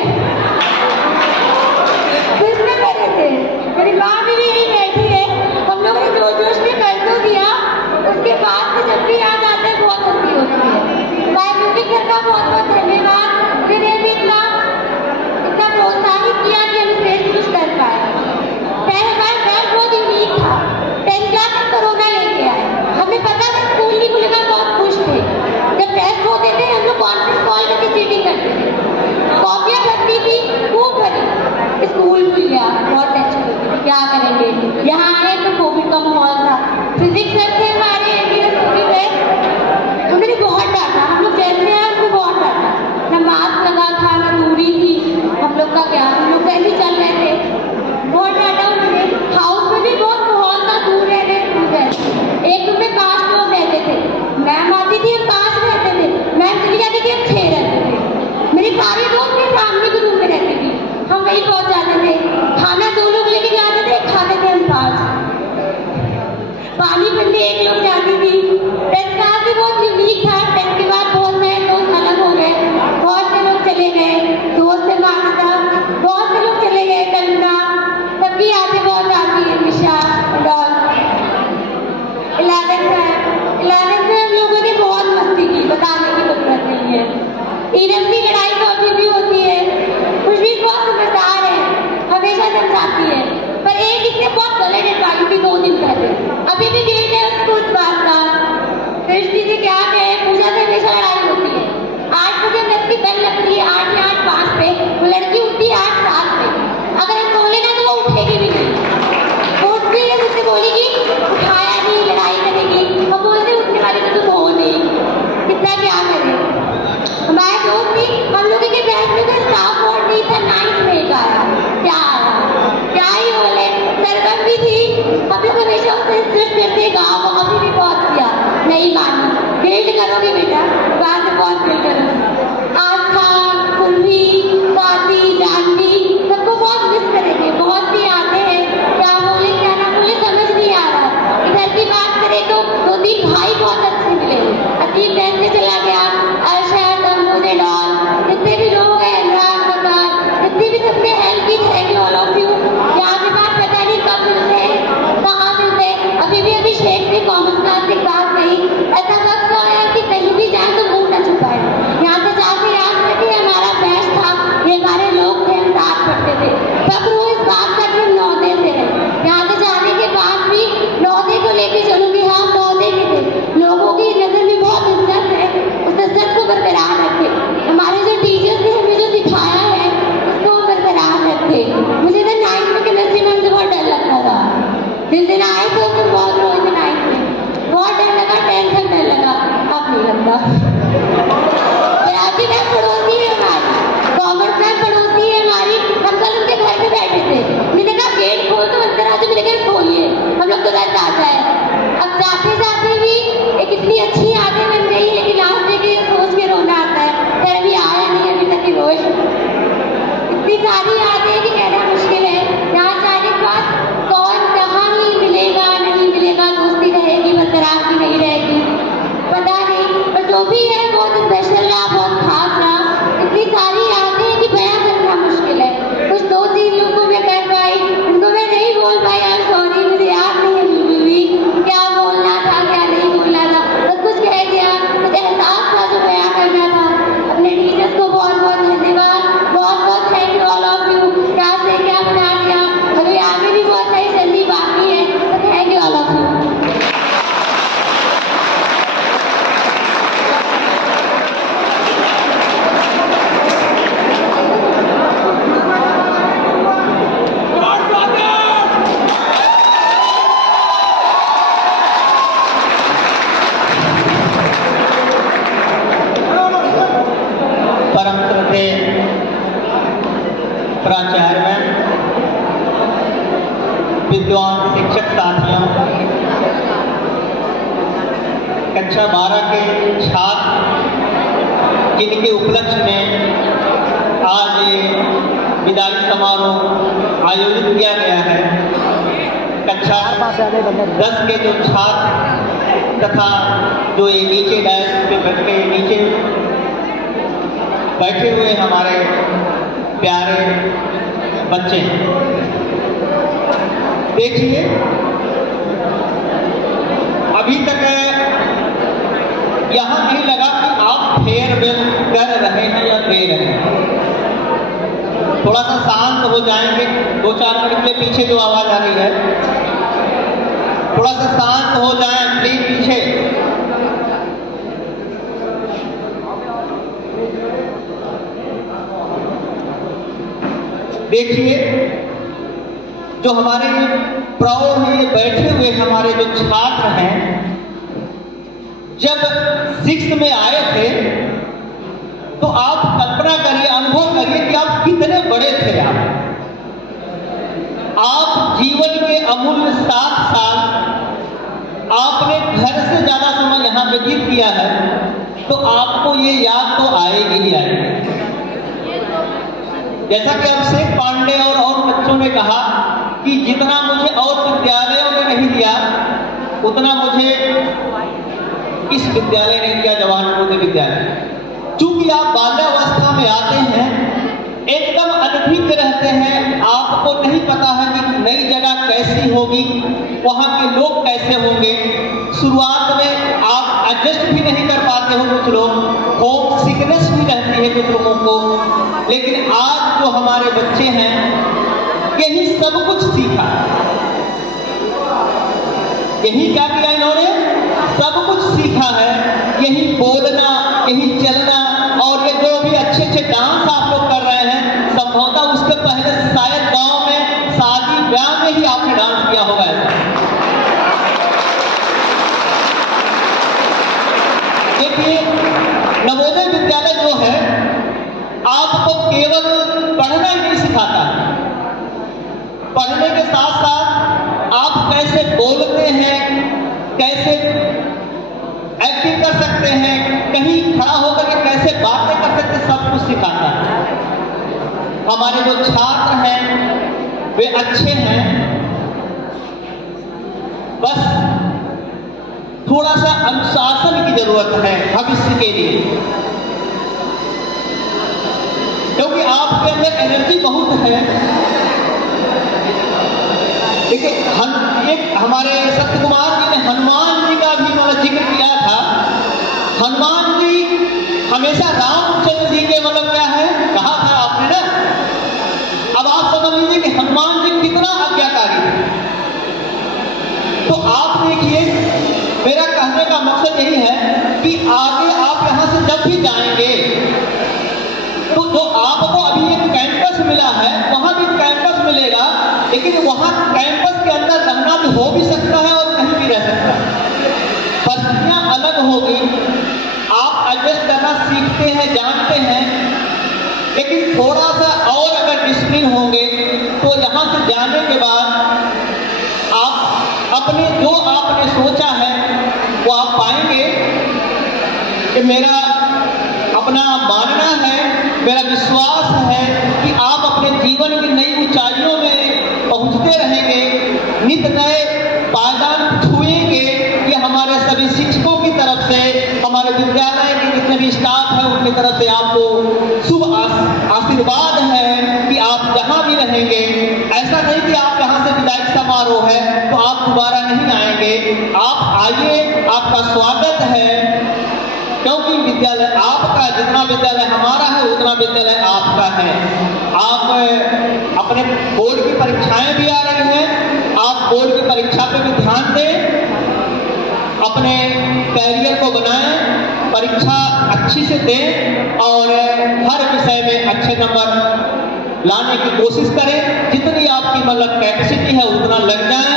किसने करे थे? मेरी माँ अभी भी यही बैठी है। हम लोगों ने जोश जोश में कर तो दिया, उसके बाद से जब भी याद आता है बहुत हंसी होती है। भाई म्यूजिक सर का बहुत बहुत धन्यवाद, जिन्हें भी इतना प्रोत्साहित किया कि हम स्टेज कुछ कर पाए। खैर हमारा बैच बहुत यूनिक था। 10th क्लास में कोरोना लेके आए, हमें पता था स्कूल नहीं खुलेगा, बहुत खुश थे। जब टेस्ट होते थे हम लोग कॉन्फ्रेंस कॉल करके चीटिंग करते थे, कॉपियां भरती थी खूब भरी। स्कूल खुल गया, बहुत टेंशन होती थी क्या करेंगे। यहाँ आए तो कोविड का माहौल था। फिजिक्स सर थे हमारे, उन्होंने बहुत डांटा। हम लोग जैसे हैं उनको बहुत डांटा, ना मास्क लगा था ना दूरी थी। हम लोग का क्या, हम लोग पहले चल रहे थे, बहुत डांटा उन्होंने। हाउस में भी बहुत माहौल था, दूर रहने एक रूम में 5 लोग रहते थे। मैम आती थी हम 5 रहते थे, मैम चली जाती थी हम 6 रहते थे। मेरे सारे दोस्त भी सामने के रूम में रहती थी, हम वहीं पहुंच जाते थे। खाना 2 लोग लेके जाते थे, खाते थे हम 5। पानी पीने 1 लोग जाती थी। 10th क्लास भी बहुत यूनिक था। 10th के बाद बहुत नए दोस्त अलग हो गए, बहुत से लोग चले गए। दोस्त से मांगता, बहुत से लोग चले गए। कलना सबकी यादें बहुत आती है, निशा डॉल। 11th में हम लोगों ने बहुत मस्ती की, बताने की जरूरत नहीं है। इरम की लड़ाई तो अभी भी होती है। खुशबीर बहुत समझदार है, हमेशा समझाती है, पर एक इसने बहुत गलत एडवाइस दी 2 दिन पहले। अभी भी गिर गए उसको उस बात का। दृष्टि से क्या कहे, पूजा से हमेशा लड़ाई होती है। 8 बजे लड़की बेल लगती है, 8 या 8:05 पे, वो लड़की उठती है 8:07 पे। अगर हम बोले ना तो वो उठेगी भी नहीं, उठती है मुझसे बोलेगी उठाया नहीं, लड़ाई करेगी। हम बोलते उठने वाली तो तुम हो नहीं, कितना क्या करें। हमारे दोस्त थी, हम लोगों के बैच में तो स्टाफ बोर्ड नहीं था, 9th में आया, क्या आया, क्या ही बोले। सरगम भी थी, हम लोग हमेशा उससे इंसिस्ट करते गाँव, अभी भी बहुत किया, नहीं मानी। बिल्ड करोगे बेटा, बाद में बहुत बिल्ड करोगे। आस्था, कुल्फी, स्वाति, जानवी, सबको बहुत मिस करेंगे। बहुत सी आते हैं, क्या बोले क्या ना बोले समझ नहीं आ रहा। इधर की बात करें तो 2-3 भाई बहुत अच्छे मिले। अतीब बहन से चला गया, अरशद, अमूद डॉल, जितने भी लोग हैं, अनुराग बकार, जितनी भी सबने हेल्प की, thank you all of you. यहाँ के बाद पता नहीं कब मिलते हैं, कहाँ मिलते हैं। अभी शेख से कॉमर्स क्लास से बात नहीं, ऐसा वक्त आया कि कहीं भी जाए तो मुंह न छुपाए। यहाँ से जाके याद रखे हमारा बैच था, ये हमारे लोग थे, हम साथ पढ़ते थे। सब रोज इस बात का कि हम 9th से हैं। यहाँ से जाने के बाद भी 9th को लेके चलूंगी, हाँ 9th के थे। लोगों की नजर में बहुत इज्जत है, उस इज्जत को बरकरार रखे। हमारे जो टीचर्स ने हमें जो सिखाया है उसको बरकरार रखे। मुझे तो 9th में केमिस्ट्री में हमसे बहुत डर लगता था। जिस दिन आए थे उस दिन बहुत रोए थे। 9th में बहुत डर लगा, 10th तक डर लगा, अब नहीं लगता। राजी मैम पड़ोसी है हमारी, कॉमर्स मैम पड़ोसी है हमारी। हम कल उनके घर पे बैठे थे, मैंने कहा गेट खोल तो अंदर आ जाओ, मैंने कहा खोलिए, हम लोग तुरंत आ जाए। अब जाते जाते भी एक इतनी अच्छी यादें बन गई, लेकिन लास्ट डे के सोच के रोना आता है। फिर अभी आया नहीं, अभी तक ही रोए। इतनी सारी यादें कि कहना मुश्किल है। यहाँ जाने के बाद कौन कहाँ ही मिलेगा नहीं मिलेगा, दोस्ती रहेगी बरकरार की नहीं रहेगी पता नहीं, पर जो भी है बहुत स्पेशल रहा, बहुत खास रहा। इतनी सारी यादें कि बयां करना मुश्किल है। कुछ 2-3 लोगों में कर पाई, उनको मैं नहीं बोल पाई, यार सॉरी, मुझे याद नहीं है बिल्कुल भी क्या बोलना था क्या नहीं बोलना था, सब कुछ कह दिया। मुझे एहसास था जो बयां करना था। अपने टीचर्स को बहुत बहुत धन्यवाद, बहुत बहुत thank you all of you. प्राचार्य, विद्वान शिक्षक साथियों, कक्षा 12 के छात्र जिनके उपलक्ष्य में आज विदाई समारोह आयोजित किया गया है। कक्षा 10 के जो छात्र तथा जो ये नीचे डैश पे बैठे नीचे बैठे हुए हमारे प्यारे बच्चे, देखिए अभी तक यहाँ नहीं लगा कि आप फेयरवेल कर रहे हैं या दे रहे हैं। थोड़ा सा शांत हो जाएंगे, 2-4 मिनट के पीछे जो आवाज आ रही है थोड़ा सा शांत हो जाए प्लीज। पीछे देखिए जो हमारे प्रौढ़ में बैठे हुए हमारे जो छात्र हैं, जब 6th में आए थे तो आप कल्पना करिए, अनुभव करिए कि आप कितने बड़े थे। आप जीवन के अमूल्य 7 साल आपने घर से ज्यादा समय यहाँ व्यतीत किया है, तो आपको ये याद तो आएगी ही आएगी। जैसा कि अभिषेक पांडे और बच्चों ने कहा कि जितना मुझे और विद्यालयों ने नहीं दिया उतना मुझे इस विद्यालय ने दिया, जवाहर नवोदय विद्यालय। चूंकि आप बाल्यावस्था में आते हैं, एकदम अनभिज्ञ रहते हैं, आपको नहीं पता है कि नई जगह कैसी होगी, वहां के लोग कैसे होंगे। शुरुआत में आप एडजस्ट भी नहीं कर पाते हो, कुछ लोग होम सिकनेस भी रहती है कुछ लोगों को। लेकिन आज जो हमारे बच्चे हैं यही सब कुछ सीखा, यही क्या किया इन्होंने, सब कुछ सीखा है। यही बोलना, यही चलना, और ये जो भी अच्छे अच्छे डांस आप लोग कर रहे हैं, संभवतः उसके पहले शायद गांव में शादी ब्याह में ही आपने डांस किया होगा। देखिए नवोदय विद्यालय जो है आपको केवल पढ़ना ही नहीं सिखाता, पढ़ने के साथ साथ आप कैसे बोलते हैं, कैसे एक्टिंग कर सकते हैं, कहीं खड़ा होकर के कैसे बातें कर सकते हैं, सब कुछ सिखाता है। हमारे जो छात्र हैं वे अच्छे हैं, बस थोड़ा सा अनुशासन की जरूरत है भविष्य के लिए, क्योंकि आपके अंदर एनर्जी बहुत है। देखिए एक हमारे सत्य कुमार जी ने हनुमान जी का भी मतलब जिक्र किया था। हनुमान जी हमेशा रामचंद्र जी के मतलब क्या है कहा था आपने ना। अब आप समझ लीजिए कि हनुमान जी कितना आज्ञाकारी थे। तो आप देखिए, मेरा कहने का मकसद यही है कि आगे आप यहाँ से जब भी जाएंगे तो जो आपको अभी एक कैंपस मिला है वहां भी कैंपस मिलेगा, लेकिन वहां कैंपस के अंदर रहना भी हो भी सकता है और कहीं भी रह सकता है। परिस्थितियां अलग होगी, आप एडजस्ट करना सीखते हैं, जानते हैं, लेकिन थोड़ा सा और अगर डिसिप्लिन होंगे तो यहाँ से जाने के बाद आप अपने जो आपने सोचा है वो आप पाएंगे। कि मेरा अपना मानना है, मेरा विश्वास है कि आप अपने जीवन की नई ऊंचाइयों में पहुंचते रहेंगे, नित नए पायदान छुएंगे। ये हमारे सभी शिक्षकों की तरफ से, हमारे विद्यालय के जितने भी स्टाफ है उनकी तरफ से आपको शुभ आशीर्वाद है कि आप जहां भी रहेंगे, ऐसा नहीं कि आप यहाँ से विदाई समारोह है तो आप दोबारा नहीं आएंगे। आप आइए, आपका स्वागत है, क्योंकि विद्यालय आपका, जितना विद्यालय हमारा है उतना विद्यालय आपका है। आप अपने बोर्ड की परीक्षाएं भी आ रही हैं, आप बोर्ड की परीक्षा पे भी ध्यान दें, अपने कैरियर को बनाएं, परीक्षा अच्छी से दें और हर विषय में अच्छे नंबर लाने की कोशिश करें। जितनी आपकी मतलब कैपेसिटी है उतना लग जाए।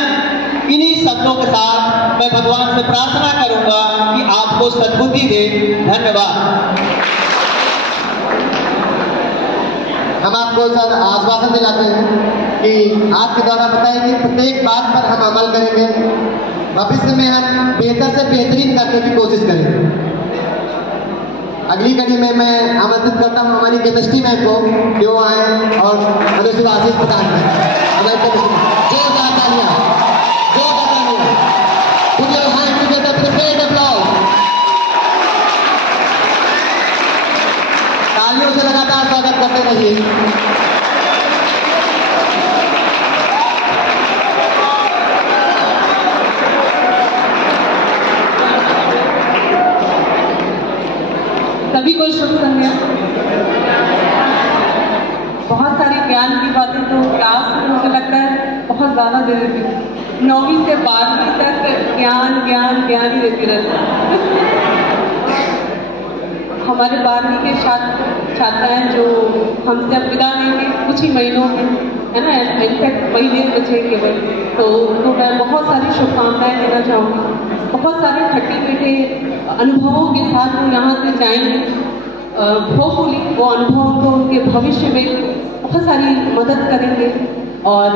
इन्हीं शब्दों के साथ मैं भगवान से प्रार्थना करूंगा कि आपको सद्बुद्धि दे। धन्यवाद। हम आपको सर आश्वासन दिलाते हैं कि आपके द्वारा बताई गई प्रत्येक बात पर हम अमल करेंगे। भविष्य में हम बेहतर से बेहतरीन करने की कोशिश करेंगे। अगली कड़ी में मैं आमंत्रित करता हूँ हमारी केमिस्ट्री मैम को कि वो आए और हमें शुभ आशीष प्रदान करें। हमारी केमिस्ट्री जोरदार तालियां, जोरदार तालियां। Put your hands together with a great applause. तालियों से लगातार स्वागत करते रहिए। सभी को शुभ संध्या। बहुत सारी ज्ञान की बातें तो क्लास में मुझे लगता है बहुत ज़्यादा दे देती हूँ। 9वीं से 12वीं तक ज्ञान ज्ञान ज्ञान ही देती रहती। हमारे 12वीं के छात्राएं जो हमसे अब विदा लेंगे कुछ ही महीनों में, है ना, इनफैक्ट महीने बचे केवल, तो उनको मैं बहुत सारी शुभकामनाएं देना चाहूँगी। बहुत सारे खट्टे मीठे अनुभवों के साथ वो यहाँ से जाएंगे। होपफुली वो अनुभव उनको उनके भविष्य में बहुत सारी मदद करेंगे और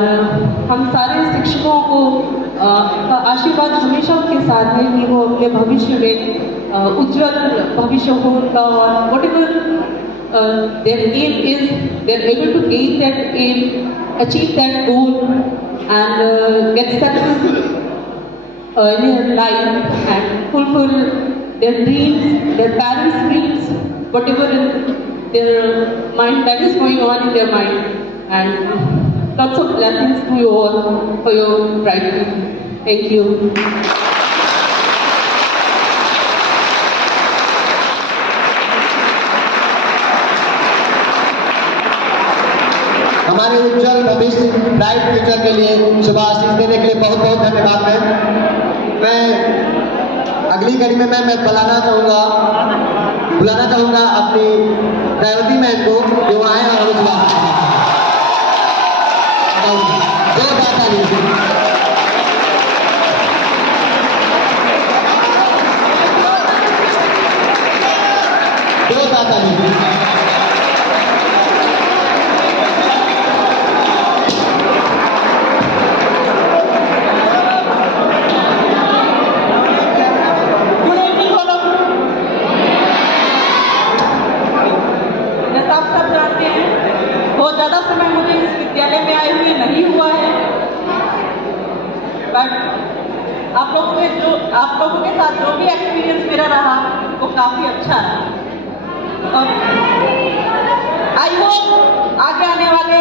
हम सारे शिक्षकों को का आशीर्वाद हमेशा उनके साथ है कि वो अपने भविष्य में उज्जवल भविष्य हो उनका और whatever their aim is, they're able to gain that aim, achieve that goal and get success in their life and fulfill their dreams, their parents' dreams, whatever in their mind that is going on in their mind, and lots of blessings to you all for your bright future. Thank you. हमारे उज्जवल भविष्य bright future के लिए शुभ आशीष देने के लिए बहुत बहुत धन्यवाद मैम। मैं अगली कड़ी में मैं बुलाना चाहूँगा अपनी रेवती मैम को जो आए और उस बात आप लोगों के साथ जो भी एक्सपीरियंस मेरा रहा वो काफ़ी अच्छा है और आई होप आगे आने वाले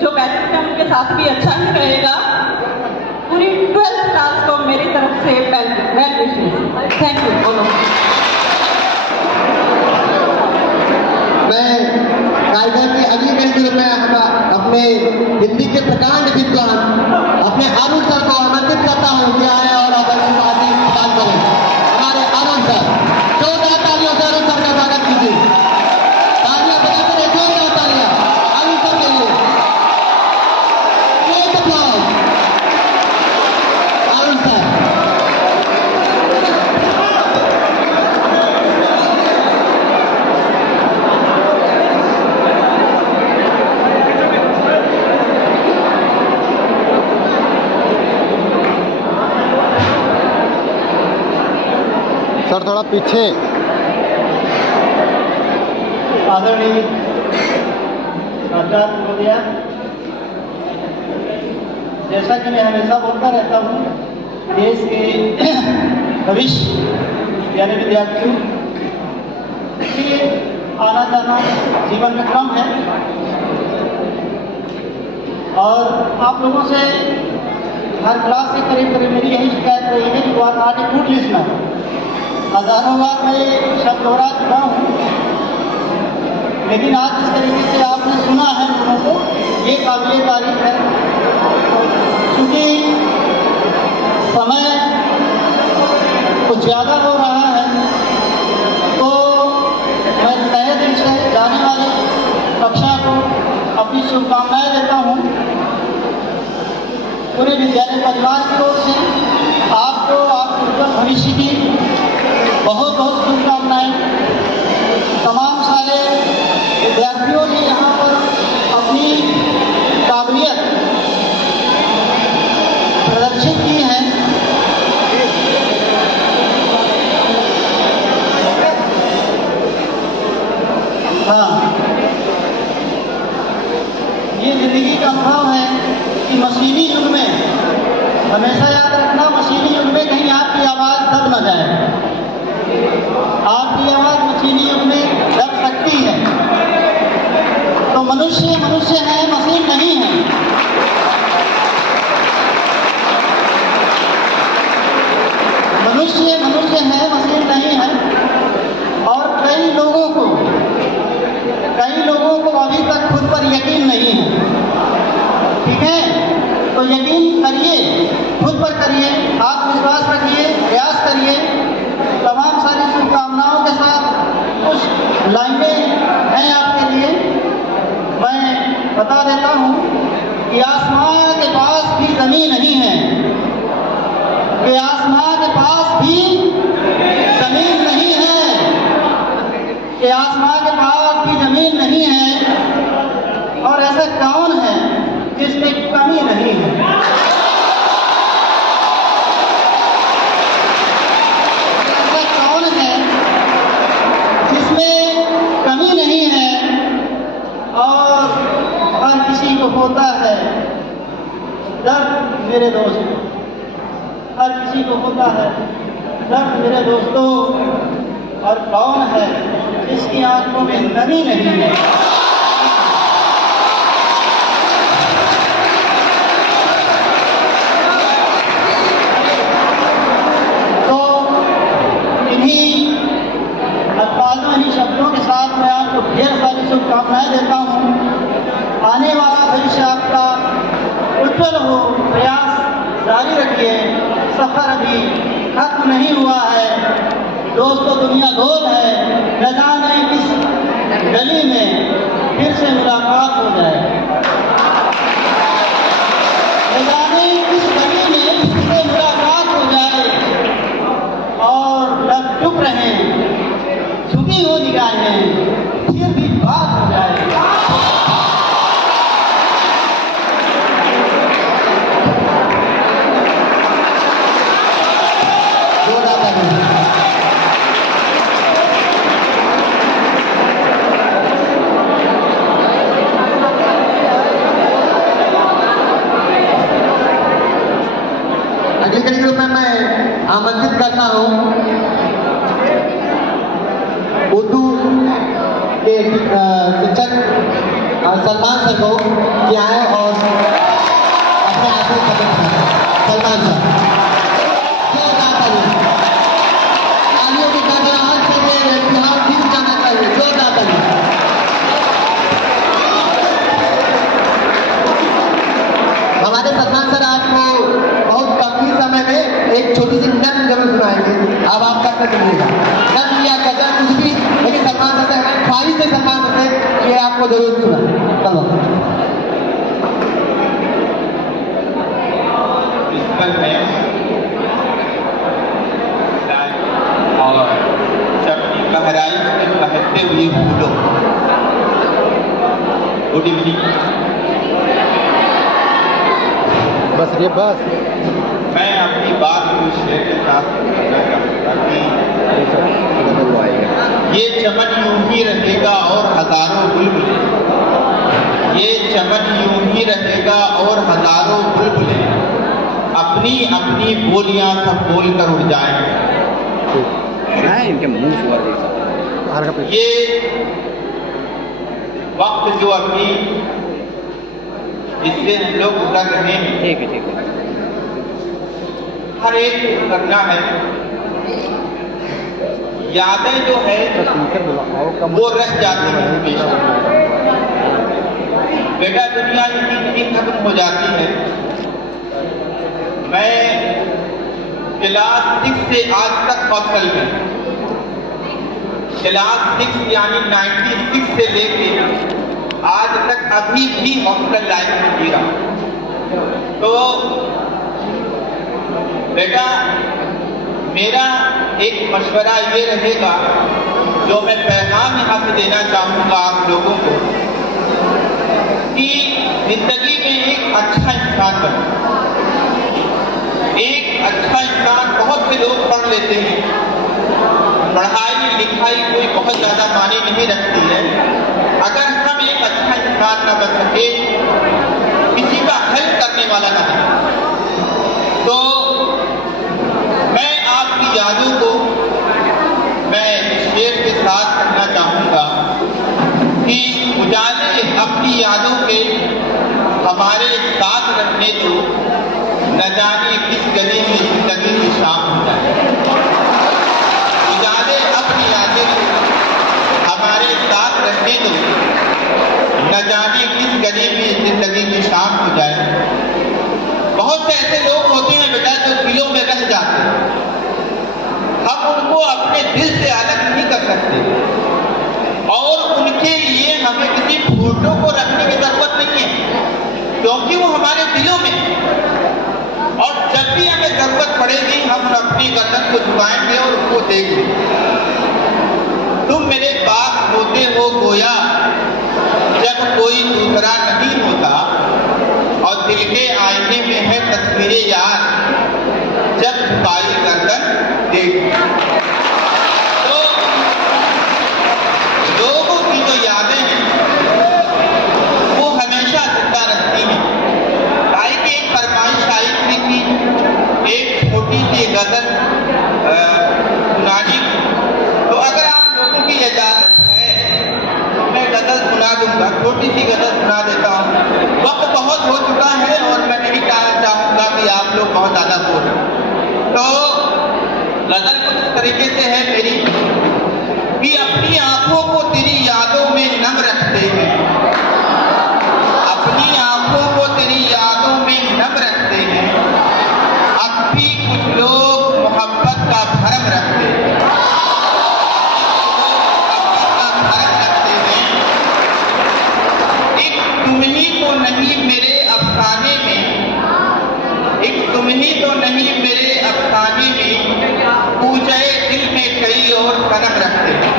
जो बैचेस हैं उनके साथ भी अच्छा ही रहेगा। पूरी 12th क्लास को मेरी तरफ से वेल विशेस। थैंक यू बोलो। मैं कार्यक्रम की अगली कड़ी में हम अपने हिंदी के प्रकांड विद्वान अपने अरुण सर को आमंत्रित करता हूँ कि आए और आशीष प्रदान करें। हमारे अरुण सर, जोरदार तालियों से अरुण सर का स्वागत कीजिए। तालियां बजाते रहे, जोरदार तालियां अरुण सर के लिए। Great applause, Arun sir. Sir थोड़ा पीछे। आदरणीय आचार्य महोदया, जैसा कि मैं हमेशा बोलता रहता हूँ, देश के भविष्य यानी विद्यार्थियों के आना जाना जीवन में क्रम है और आप लोगों से हर क्लास से करीब करीब मेरी यही शिकायत रही है कि आप आगे गुड लिसनर। हजारों बार मैं ये शब्द दोहरा चुका हूँ, लेकिन आज जिस तरीके से आपने सुना है लोगों को, ये काबिल तारीफ है। क्योंकि समय कुछ ज़्यादा हो रहा है तो मैं तहे दिल से जाने वाली कक्षा को अपनी शुभकामनाएं देता हूँ। पूरे विद्यालय परिवार की ओर से आपको आपके उज्जवल भविष्य की बहुत बहुत शुभकामनाएं। तमाम सारे विद्यार्थियों ने यहाँ पर अपनी काबिलियत प्रदर्शित की है। हाँ, ये जिंदगी का अनुभव है कि मशीनी युग में हमेशा याद रखना, मशीनी युग में कहीं आपकी आवाज़ दब न जाए। आपकी आवाज़ मशीनी युग में दब सकती है। तो मनुष्य मनुष्य है, मशीन नहीं है। मनुष्य मनुष्य है, मशीन नहीं है। और कई लोगों को अभी तक खुद पर यकीन नहीं है। ठीक है, तो यकीन करिए, खुद पर करिए, आत्मविश्वास रखिए, प्रयास करिए। तमाम सारी शुभकामनाओं के साथ कुछ लाइनें हैं आपके लिए। मैं बता देता हूँ कि आसमान के पास भी ज़मीन नहीं है, कि आसमान के पास भी ज़मीन नहीं है, कि आसमान के पास भी ज़मीन नहीं है। और ऐसा कौन है जिसमें कमी नहीं है? ऐसा कौन है जिसमें कमी नहीं है? और हर किसी को होता है दर्द मेरे दोस्त, हर किसी को होता है दर्द मेरे दोस्तों। और कौन है जिसकी आंखों में नमी नहीं है? तो इन्हीं अल्फाजों, इन्हीं शब्दों के साथ मैं आपको ढेर सारी शुभकामनाएं देता हूँ। आने वाला भविष्य आपका उज्जवल हो, प्रयास जारी रखिए। सफर अभी खत्म नहीं हुआ है दोस्तों, दुनिया गोल है। न जाने किस गली में फिर से मुलाकात हो जाए, न जाने किस गली में फिर से मुलाकात हो जाए। और लब चुप रहें, झुकी हो निगाहें, फिर भी बात हो जाए। अगली कड़ी ग्रुप में मैं आमंत्रित करता हूँ उर्दू के शिक्षक सलमान सर को कि आए और अपने आसन खत्म करें। सलमान सर तालियों की गड़गड़ाहट से ये इम्तिहान जीत जाना चाहिए। जोरदार तालियां। हमारे सलमान सर आपको बहुत कम ही समय में एक छोटी सी नज्म जरूर सुनाएंगे। अब आप करते चलिएगा, नज्म या गजल कुछ भी, लेकिन सलमान सर से हमें ख्वाहिश है सलमान सर से ये आपको जरूर सुना। चलो और सबकी गहराई से बहते हुए फूलों। Good evening. बस ये बस मैं अपनी बात को शेर के साथ कहना चाहूँगा कि ये चमन यूं ही रहेगा और हजारों बुलबुलें, ये चमन यूं ही रहेगा और हजारों बुलबुलें अपनी अपनी बोलियां सब बोल कर उड़ जाएंगे। इनके मुंह से ये वक्त जो अभी जिससे हम लोग गुजर रहे हैं, ठीक है हर एक को करना है। यादें जो है वो रह जाती हैं हमेशा। बेटा दुनिया यहीं नहीं खत्म हो जाती है। मैं क्लास 6 से आज तक हॉस्टल में, क्लास 6 यानी 96 से लेके आज तक अभी भी हॉस्टल लाइफ में जी रहा हूं। तो बेटा मेरा एक मशवरा ये रहेगा, जो मैं पैगाम यहाँ से देना चाहूँगा आप लोगों को कि जिंदगी में एक अच्छा इंसान बने। एक अच्छा इंसान, बहुत से लोग पढ़ लेते हैं, पढ़ाई लिखाई कोई बहुत ज्यादा मायने नहीं रखती है। अगर हम एक अच्छा इंसान न बन सके, किसी का हेल्प करने वाला न बने, तो मैं आपकी यादों को मैं शेर के साथ कहना चाहूंगा कि उजाले अपनी यादों के हमारे साथ रहने दो, न जाने किस गली में जिंदगी की शाम हो जाए। उजाले अपनी यादें हमारे साथ रहने दो, न जाने किस गली में जिंदगी की शाम हो जाए। बहुत से ऐसे लोग होते हैं बेटा जो दिलों में रह जाते हैं, हम उनको अपने दिल से अलग नहीं कर सकते और उनके लिए हमें किसी फोटो को रखने की जरूरत नहीं है, क्योंकि वो हमारे दिलों में, और जब भी हमें जरूरत पड़ेगी हम अपनी गर्दन को झुकाएंगे और उसको देंगे। तुम मेरे पास होते हो गोया जब कोई दूसरा नहीं होता, और दिल के आईने में है तस्वीरें यार जब झुकाई गर्दन देख। तो लोगों की जो यादें हैं वो हमेशा जिंदा रहती हैं। भाई की एक फरमाइश आई थी कि एक छोटी सी गजल सुनानी, तो अगर आप लोगों की इजाजत है तो मैं गजल सुना दूंगा, छोटी सी गजल सुना देता हूँ। वक्त बहुत हो चुका है और मैं नहीं चाहूंगा कि आप लोग बहुत ज्यादा बोलें। तो गजल कुछ इस तरीके से है मेरी कि अपनी आंखों को तेरी यादों में नम रखते हैं, अपनी आंखों को तेरी यादों में नम रखते हैं, अब भी कुछ लोग मोहब्बत का भरम रखते हैं, मोहब्बत का भरम रखते हैं। एक तुम ही तो नहीं मेरे अफसाने में, एक तुम ही तो नहीं मेरे अफसाने में, पूछे दिल में कई और सनम रखते हैं,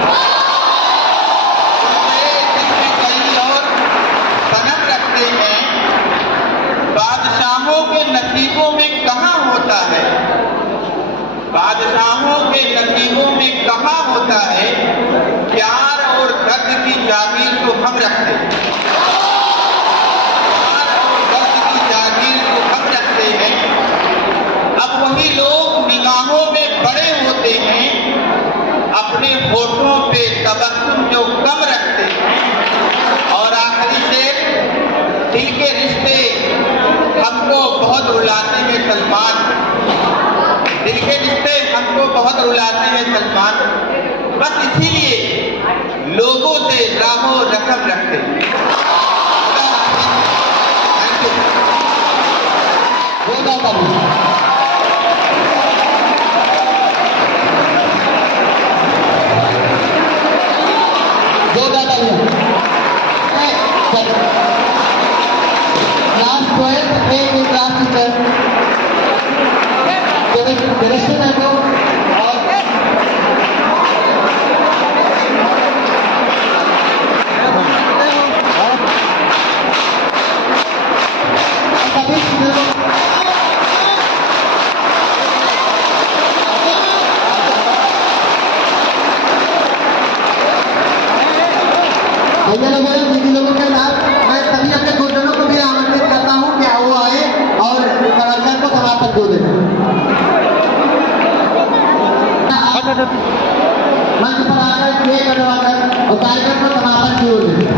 पूछे दिल में कई और सनम रखते हैं। बादशाहों के नसीबों में कहाँ होता है, बादशाहों के नसीबों में कहाँ होता है, प्यार और दर्द की जागीर तो हम रखते हैं, प्यार और दर्द की जागीर तो हम रखते हैं। अब वही लोग निगाहों में बड़े होते हैं, अपने होठों पे तबस्सुम जो कम रखते हैं। और आखिरी से दिल के रिश्ते हमको बहुत रुलाते हैं सलमान, दिल के रिश्ते हमको बहुत रुलाते हैं सलमान, बस इसीलिए लोगों से राहों रकम रखते हैं। Last poet, एक क्लास टीचर केमिस्ट्री में तो और सभी स्टूडेंट्स भैया लोगों दीदी लोगों के साथ मैं सभी अपने गुरुजनों को भी आमंत्रित करता हूँ कि वो आए और कार्यक्रम को समापन को दें। मंच पर आकर प्ले करवाकर और कार्यक्रम को समापन की ओर दें।